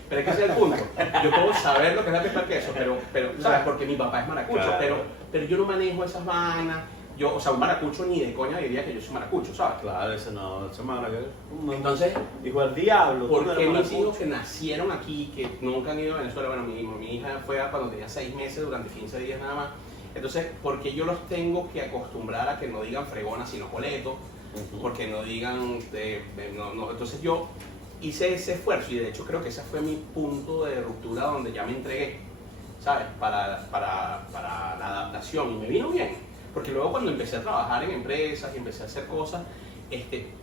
Pero es que ese es el punto. Yo puedo saber lo que es la pepa al queso, pero ¿sabes? Porque mi papá es maracucho, Claro. pero yo no manejo esas vainas. O sea, un maracucho ni de coña diría que yo soy maracucho, ¿sabes? Claro, ese no, ese maracucho. Entonces, Hijo del diablo. tú no ¿por qué eres mis maracucho. hijos que nacieron aquí, que nunca han ido a Venezuela? Bueno, mi hija fue cuando tenía 6 meses, durante 15 días nada más. Entonces, ¿por qué yo los tengo que acostumbrar a que no digan fregona, sino coleto? Porque no digan, entonces yo hice ese esfuerzo y de hecho creo que ese fue mi punto de ruptura donde ya me entregué, ¿sabes? Para la adaptación y me vino bien, porque luego cuando empecé a trabajar en empresas y empecé a hacer cosas,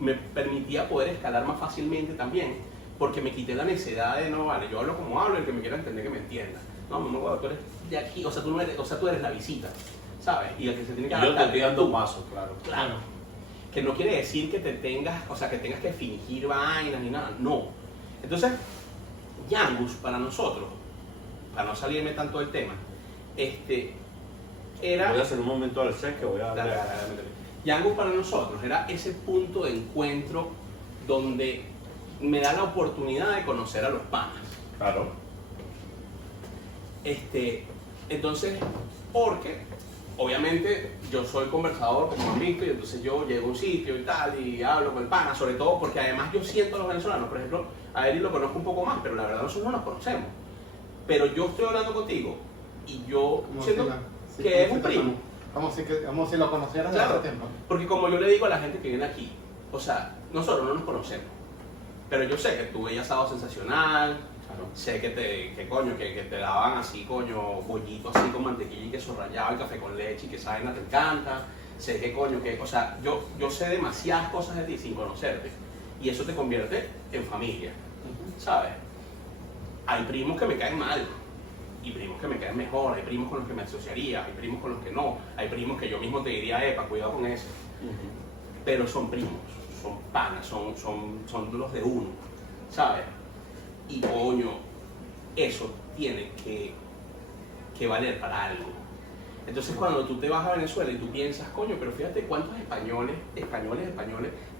me permitía poder escalar más fácilmente también, porque me quité la necesidad de no, vale, yo hablo como hablo, el que me quiera entender que me entienda. No, mamá, tú eres de aquí, o sea, tú eres la visita, ¿sabes? Y el que se tiene que Yo te adaptar estoy eres dando tú. pasos, claro. Claro. Que no quiere decir que que tengas que fingir vainas ni nada, no. Entonces, Yangus para nosotros, para no salirme tanto del tema, era... Voy a hacer un momento al set que voy a Dale, dar. dale, dale, dale. Yangus para nosotros era ese punto de encuentro donde me da la oportunidad de conocer a los panas. Claro. Entonces, porque obviamente yo soy conversador, como han visto, y entonces yo llego a un sitio y tal, y hablo con el pana, sobre todo porque además yo siento a los venezolanos, por ejemplo, a Eri lo conozco un poco más, pero la verdad nosotros no nos conocemos. Pero yo estoy hablando contigo y yo Como siento si la- sí, que como es si un te- primo. Como si lo conocieras de Claro. hace tiempo. Porque como yo le digo a la gente que viene aquí, o sea, nosotros no nos conocemos, pero yo sé que tú veías Sábado Sensacional, Claro. Sé que coño, que te daban así, coño, bollito así con mantequilla y queso rallado y café con leche y que esa vaina te encanta. Sé que coño, que, o sea, yo sé demasiadas cosas de ti sin conocerte. Y eso te convierte en familia, ¿sabes? Hay primos que me caen mal. Y primos que me caen mejor, hay primos con los que me asociaría, hay primos con los que no, hay primos que yo mismo te diría, epa, cuidado con eso. Pero son primos, son panas, son los de uno, ¿sabes? Y coño, eso tiene que valer para algo. Entonces cuando tú te vas a Venezuela y tú piensas, coño, pero fíjate cuántos españoles,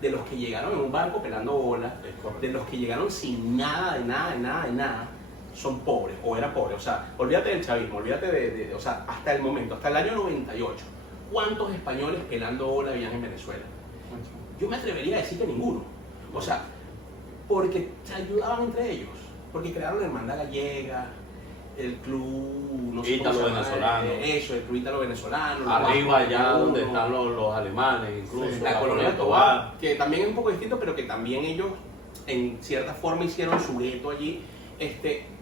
de los que llegaron en un barco pelando bolas, de los que llegaron sin nada, de nada, son pobres, o era pobre. O sea, olvídate del chavismo, olvídate o sea, hasta el momento, hasta el año 98, ¿cuántos españoles pelando bola habían en Venezuela? Yo me atrevería a decir que ninguno. O sea, porque se ayudaban entre ellos, porque crearon la hermandad gallega, el club, no sé cómo se llama, Ítalo-venezolano. eso, el club ítalo-venezolano. Arriba allá donde están los alemanes, incluso. Sí, La colonia de Tobar, que también es un poco distinto, pero que también ellos en cierta forma hicieron su gueto allí,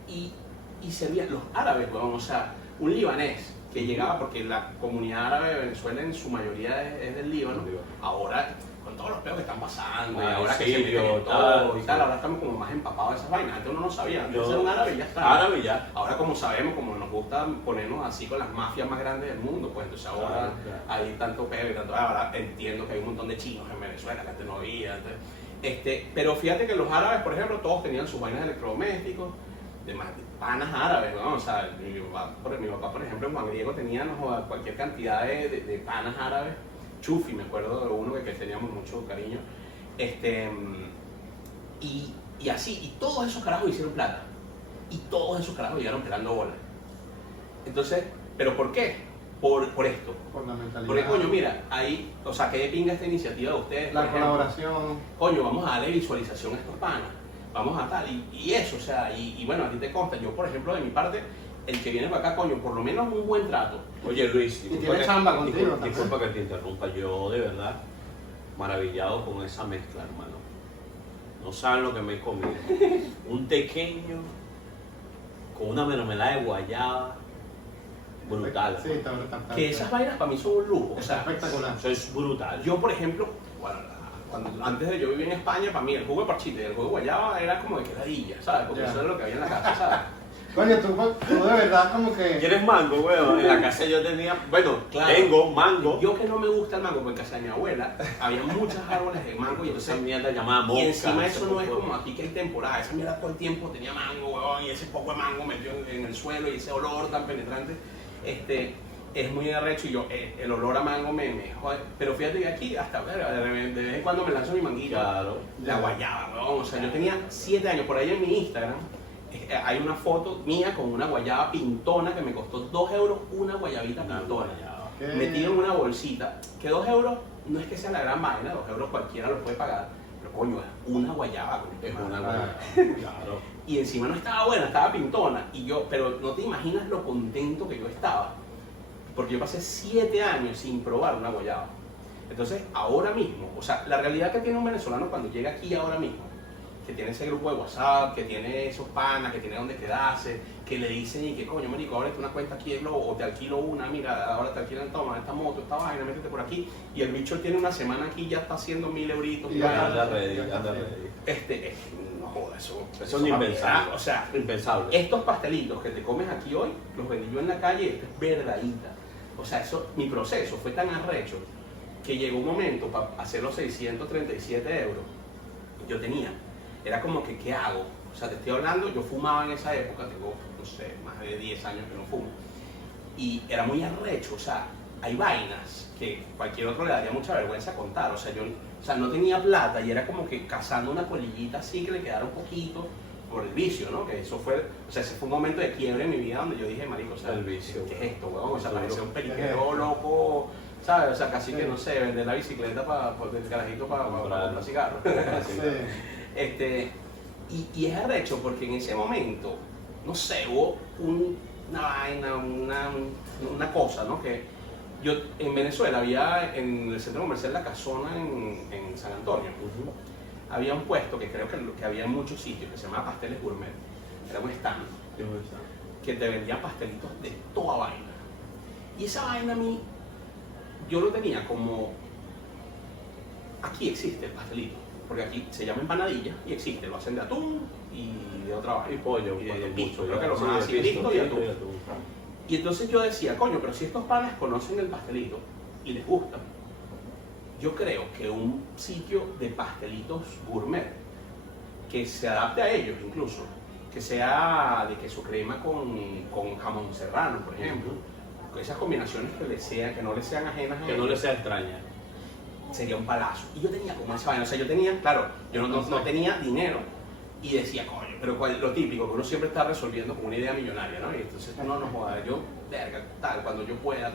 y servían los árabes, weón, o sea, un libanés que llegaba, porque la comunidad árabe de Venezuela en su mayoría es del Líbano, ahora con todos los peos que están pasando, y ahora que se meten en todo y tal, ahora estamos como más empapados de esas vainas. Antes uno no sabía, antes era un árabe y ya está. Árabe ya. Ahora como sabemos, como nos gusta ponernos así con las mafias más grandes del mundo, pues entonces ahora hay tanto peo y tanto, ahora entiendo que hay un montón de chinos en Venezuela que antes no había. Pero fíjate que los árabes, por ejemplo, todos tenían sus vainas electrodomésticos, de panas árabes, ¿no? O sea, mi papá, por ejemplo, en Juan Griego tenía cualquier cantidad de panas árabes. Chufi, me acuerdo de uno que teníamos mucho cariño. Y así, y todos esos carajos hicieron plata. Y todos esos carajos llegaron pelando bolas. Entonces, ¿pero por qué? Por esto. Por la mentalidad. Porque, coño, mira, ahí, o sea, que pinga esta iniciativa de ustedes. La por ejemplo. colaboración. Coño, vamos a darle visualización a estos panas. Vamos a tal, y eso, o sea, y bueno, a ti te consta. Yo, por ejemplo, de mi parte, el que viene para acá, coño, por lo menos un buen trato. Oye Luis, Y tiene chamba contigo también. disculpa que te interrumpa, yo de verdad maravillado con esa mezcla, hermano. No saben lo que me he comido. Un tequeño con una mermelada de guayaba brutal. Sí, está brutal. Que esas vainas para mí son un lujo, o sea, Espectacular. Eso es brutal. yo, por ejemplo, bueno, antes de yo vivir en España, para mí el jugo de parchita y el jugo de guayaba era como de quedadilla, ¿sabes? Porque Ya. eso era lo que había en la casa, ¿sabes? Coño, tú de verdad como que... ¿Quieres mango, weón? En la casa yo tenía, bueno, Claro. tengo mango. Yo que no me gusta el mango, porque en casa de mi abuela había muchos árboles de mango y Esa entonces... mierda llamada mosca. Y encima ese eso no es poco. como aquí que hay temporada, esa mierda todo el tiempo tenía mango, huevón, y ese poco de mango metido en el suelo y ese olor tan penetrante, es muy arrecho y yo, el olor a mango me jode. Pero fíjate que aquí hasta de vez en cuando me lanzo mi manguito, Claro. la guayaba, huevón, o sea, yo tenía 7 años, por ahí en mi Instagram, hay una foto mía con una guayaba pintona que me costó 2 euros una guayabita Una pintona. guayaba. ¿Qué? Metido en una bolsita, que 2 euros no es que sea la gran vaina, 2 euros cualquiera lo puede pagar, pero coño, es una guayaba con Es tema. una guayaba. Claro. Y encima no estaba buena, estaba pintona, y yo, pero no te imaginas lo contento que yo estaba, porque yo pasé 7 años sin probar una guayaba. Entonces, ahora mismo, o sea, la realidad que tiene un venezolano cuando llega aquí ahora mismo, que tiene ese grupo de WhatsApp, que tiene esos panas, que tiene donde quedarse, que le dicen y que coño, marico, ábrete una cuenta aquí en Globo, o te alquilo una, mira, ahora te alquilan, toma, esta moto, esta vaina, métete por aquí, y el bicho tiene una semana aquí, ya está haciendo 1000 euritos, Y y ya vaina. Anda ready, anda ready. No joda, eso Eso es impensable. o sea, Impensable. estos pastelitos que te comes aquí hoy, los vendí yo en la calle, esto es verdadita. O sea, mi proceso fue tan arrecho que llegó un momento para hacer los 637 euros. Yo tenía, era como que, ¿qué hago? O sea, te estoy hablando, yo fumaba en esa época, tengo, no sé, más de 10 años que no fumo. Y era muy arrecho, o sea, hay vainas que cualquier otro le daría mucha vergüenza contar. O sea, yo no tenía plata y era como que cazando una colillita así que le quedara un poquito por el vicio, ¿no? Que eso fue, o sea, ese fue un momento de quiebre en mi vida donde yo dije, marico, o sea, El vicio. ¿qué es esto, weón? O sea, Seguro. parecía un periquero loco, ¿sabes? O sea, casi que, no sé, vender la bicicleta del carajito para comprar cigarros. Sí. Y es arrecho porque en ese momento, no sé, hubo una vaina, una cosa, ¿no? Que yo en Venezuela había en el centro comercial La Casona en San Antonio, había un puesto que creo que había en muchos sitios que se llama Pasteles Gourmet. era un stand que te vendían pastelitos de toda vaina. Y esa vaina a mí, yo lo tenía como, aquí existe el pastelito, porque aquí se llama empanadilla y existe, lo hacen de atún y de otra vaina. Y pollo, y de cuando pisto, mucho, creo que lo sí, más de así, pisto, pisto y atún. y atún. Y entonces yo decía, coño, pero si estos panas conocen el pastelito y les gusta, yo creo que un sitio de pastelitos gourmet que se adapte a ellos incluso, que sea de queso crema con jamón serrano, por ejemplo, esas combinaciones que no les sean ajenas a Que no ellos, le sea extraña. sería un palazo. Y yo tenía como esa vaina, o sea, yo tenía, claro, yo no tenía dinero y decía, coño, pero lo típico, que uno siempre está resolviendo con una idea millonaria, ¿no? Y entonces, no joda, yo, verga, tal, cuando yo pueda.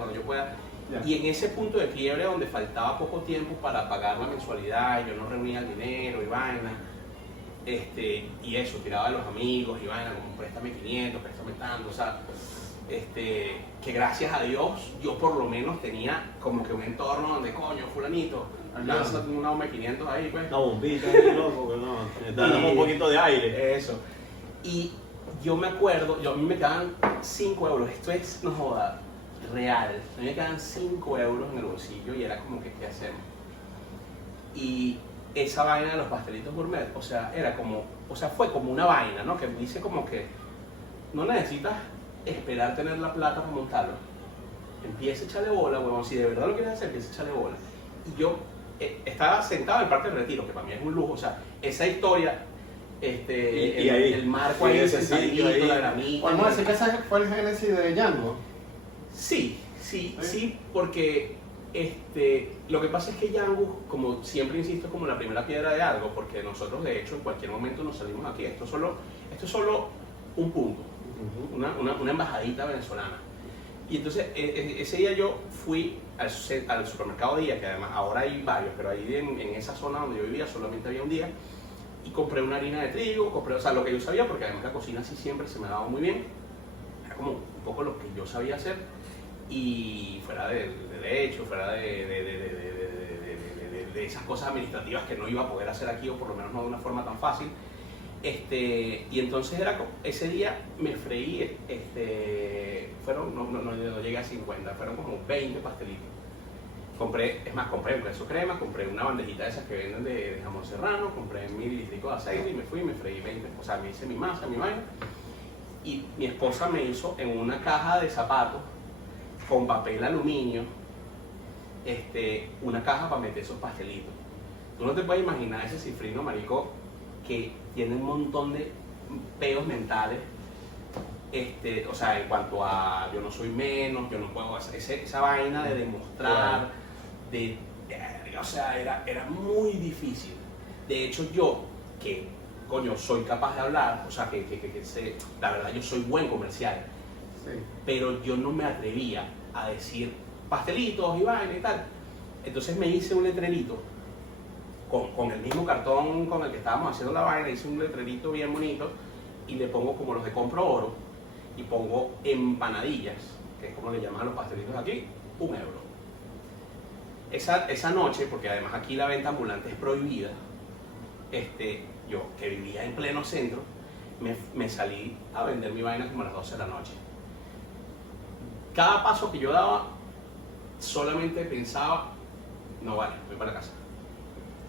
Ya. Y en ese punto de quiebre donde faltaba poco tiempo para pagar la mensualidad, yo no reunía el dinero y vaina, y eso, tiraba a los amigos y vaina, como préstame 500, préstame tanto, o sea, que gracias a Dios yo por lo menos tenía como que un entorno donde, coño, fulanito, lánzate una bomba de 500 ahí, pues. Una bombita ahí, loco, que no. Necesitamos un poquito de aire. Eso. Y yo me acuerdo, a mí me quedaban 5 euros, esto es, no joda, real. A mí me quedaban 5 euros en el bolsillo y era como que, ¿qué hacemos? Y esa vaina de los pastelitos gourmet, o sea, fue como una vaina, ¿no? Que me dice como que no necesitas esperar tener la plata para montarlo. Empieza a echarle bola, huevón, si de verdad lo quieres hacer, empieza a echarle bola. Y yo estaba sentado en el Parque del Retiro, que para mí es un lujo, o sea, esa historia, el marco ahí, ese sentadito, sitio ahí. la gramita. Podemos decir que ese fue el génesis de Django. Sí, porque lo que pasa es que Django, como siempre insisto, es como la primera piedra de algo, porque nosotros de hecho en cualquier momento nos salimos aquí. Esto es solo un punto, una embajadita venezolana. Y entonces ese día yo fui al supermercado Día, que además ahora hay varios, pero ahí en esa zona donde yo vivía solamente había un Día, y compré una harina de trigo, o sea, lo que yo sabía, porque además la cocina así siempre se me daba muy bien, era como un poco lo que yo sabía hacer, y fuera de derecho, fuera de esas cosas administrativas que no iba a poder hacer aquí, o por lo menos no de una forma tan fácil. Y entonces ese día me freí, no llegué a 50, fueron como 20 pastelitos. Compré un queso crema, compré una bandejita de esas que venden de jamón serrano, compré 1000 mililitros de aceite y me freí 20, o sea, me hice mi masa, mi vaina. Y mi esposa me hizo en una caja de zapatos con papel aluminio, una caja para meter esos pastelitos. Tú no te puedes imaginar ese cifrino, marico, que tiene un montón de peos mentales, o sea, en cuanto a yo no soy menos, yo no puedo hacer esa vaina de demostrar, o sea, era muy difícil. De hecho, yo, que, coño, soy capaz de hablar, o sea, que sé, la verdad, yo soy buen comercial, Sí. pero yo no me atrevía a decir pastelitos y vaina y tal. Entonces me hice un letrerito con el mismo cartón con el que estábamos haciendo la vaina, hice un letrerito bien bonito y le pongo como los de Compro Oro y pongo empanadillas, que es como le llaman a los pastelitos aquí, 1 euro. Esa noche, porque además aquí la venta ambulante es prohibida, yo que vivía en pleno centro, me salí a vender mi vaina como a las 12 de la noche. Cada paso que yo daba, solamente pensaba, no vale, voy para la casa.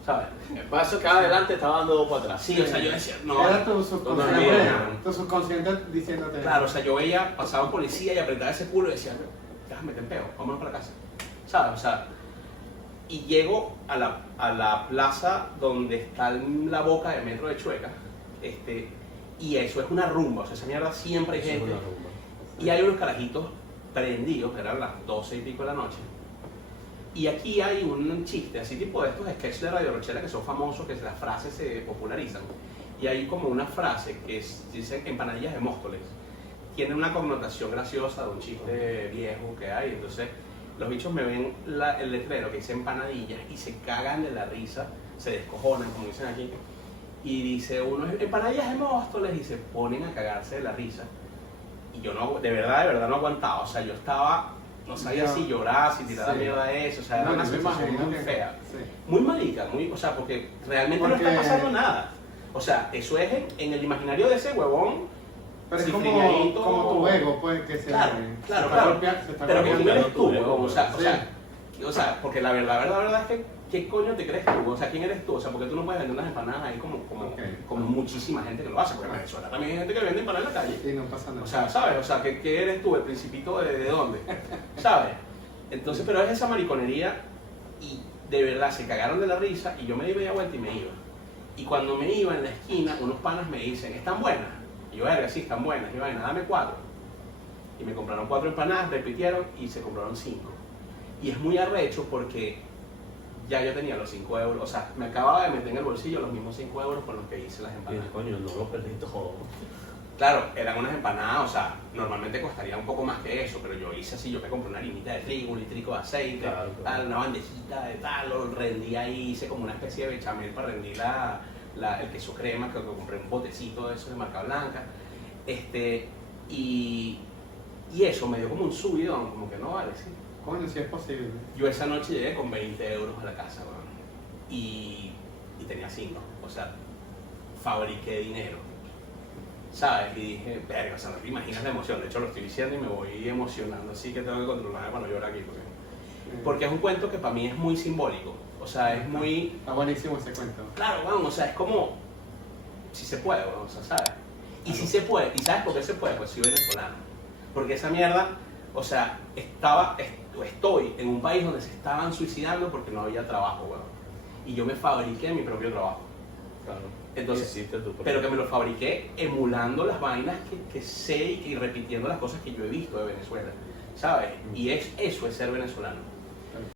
¿Sabes? El paso que adelante estaba dando 2 para atrás. Sí, o sea, yo decía, no. Era tu no, subconsciente diciéndote. Claro, o sea, yo veía, pasaba un policía y apretaba ese culo y decía, déjame meter peo, vámonos para la casa. ¿Sabes? O sea, y llego a la plaza donde está la boca del metro de Chueca, y eso es una rumba, o sea, esa mierda siempre hay gente. Y hay unos carajitos prendidos, eran las 12 y pico de la noche. Y aquí hay un chiste, así tipo de estos sketches de Radio Rochela que son famosos, que las frases se popularizan. Y hay como una frase que dice empanadillas de Móstoles. Tiene una connotación graciosa de un chiste viejo que hay. Entonces los bichos me ven el letrero que dice empanadillas y se cagan de la risa, se descojonan, como dicen aquí. Y dice uno, empanadillas de Móstoles, y se ponen a cagarse de la risa. Y yo no, de verdad no aguantaba. O sea, yo estaba... No sabía si llorar, si tirar mierda a eso, o sea, era una sensación muy fea. Sí. Muy marica, o sea, porque realmente no está pasando nada. O sea, eso es en el imaginario de ese huevón, Pero es cifriñadito, como tu ego, pues, que se Claro, se claro, está claro. golpea- se está Pero ¿quién golpeando. eres tú, weón? Sí. O sea, porque la verdad es que, ¿qué coño te crees tú? O sea, ¿quién eres tú? O sea, porque tú no puedes vender unas empanadas ahí como muchísima gente que lo hace, porque en Venezuela también hay gente que vende empanadas en la calle. Y no pasa nada. O sea, ¿sabes? O sea, ¿qué eres tú? ¿El principito de dónde? ¿Sabes? Entonces, pero es esa mariconería y de verdad se cagaron de la risa y yo me di media vuelta y me iba. Y cuando me iba en la esquina, unos panas me dicen, ¿están buenas? Y yo, verga, sí, están buenas. Y yo, venga, dame 4. Y me compraron 4 empanadas, repitieron y se compraron 5. Y es muy arrecho porque ya yo tenía los 5 euros, o sea, me acababa de meter en el bolsillo los mismos 5 euros con los que hice las empanadas. Coño, no lo perdí todo. Claro, eran unas empanadas, o sea, normalmente costaría un poco más que eso, pero yo hice así, yo me compré una harinita de trigo, un litrico de aceite, Claro. tal, una bandejita de tal, lo rendí ahí, hice como una especie de bechamel para rendir el queso crema, que compré un botecito de esos de marca blanca, y eso me dio como un subidón, como que no vale, sí. Coño, si es posible. Yo esa noche llegué con 20 euros a la casa, weón, y tenía 5, o sea, fabriqué dinero. ¿Sabes? Y dije, verga, o sea, no te imaginas la emoción. De hecho, lo estoy diciendo y me voy emocionando, así que tengo que controlarme cuando lloro aquí. Porque es un cuento que para mí es muy simbólico. O sea, es muy... Está buenísimo ese cuento. Claro, vamos, o sea, es como... Si se puede, o sea, ¿sabes? Y si se puede, ¿y sabes por qué se puede? Pues soy venezolano. Porque esa mierda, o sea, estoy en un país donde se estaban suicidando porque no había trabajo, weón. Y yo me fabriqué mi propio trabajo. Claro. Entonces, Hiciste tu propio- pero que me lo fabriqué emulando las vainas que sé y repitiendo las cosas que yo he visto de Venezuela, ¿sabes? Y eso es ser venezolano.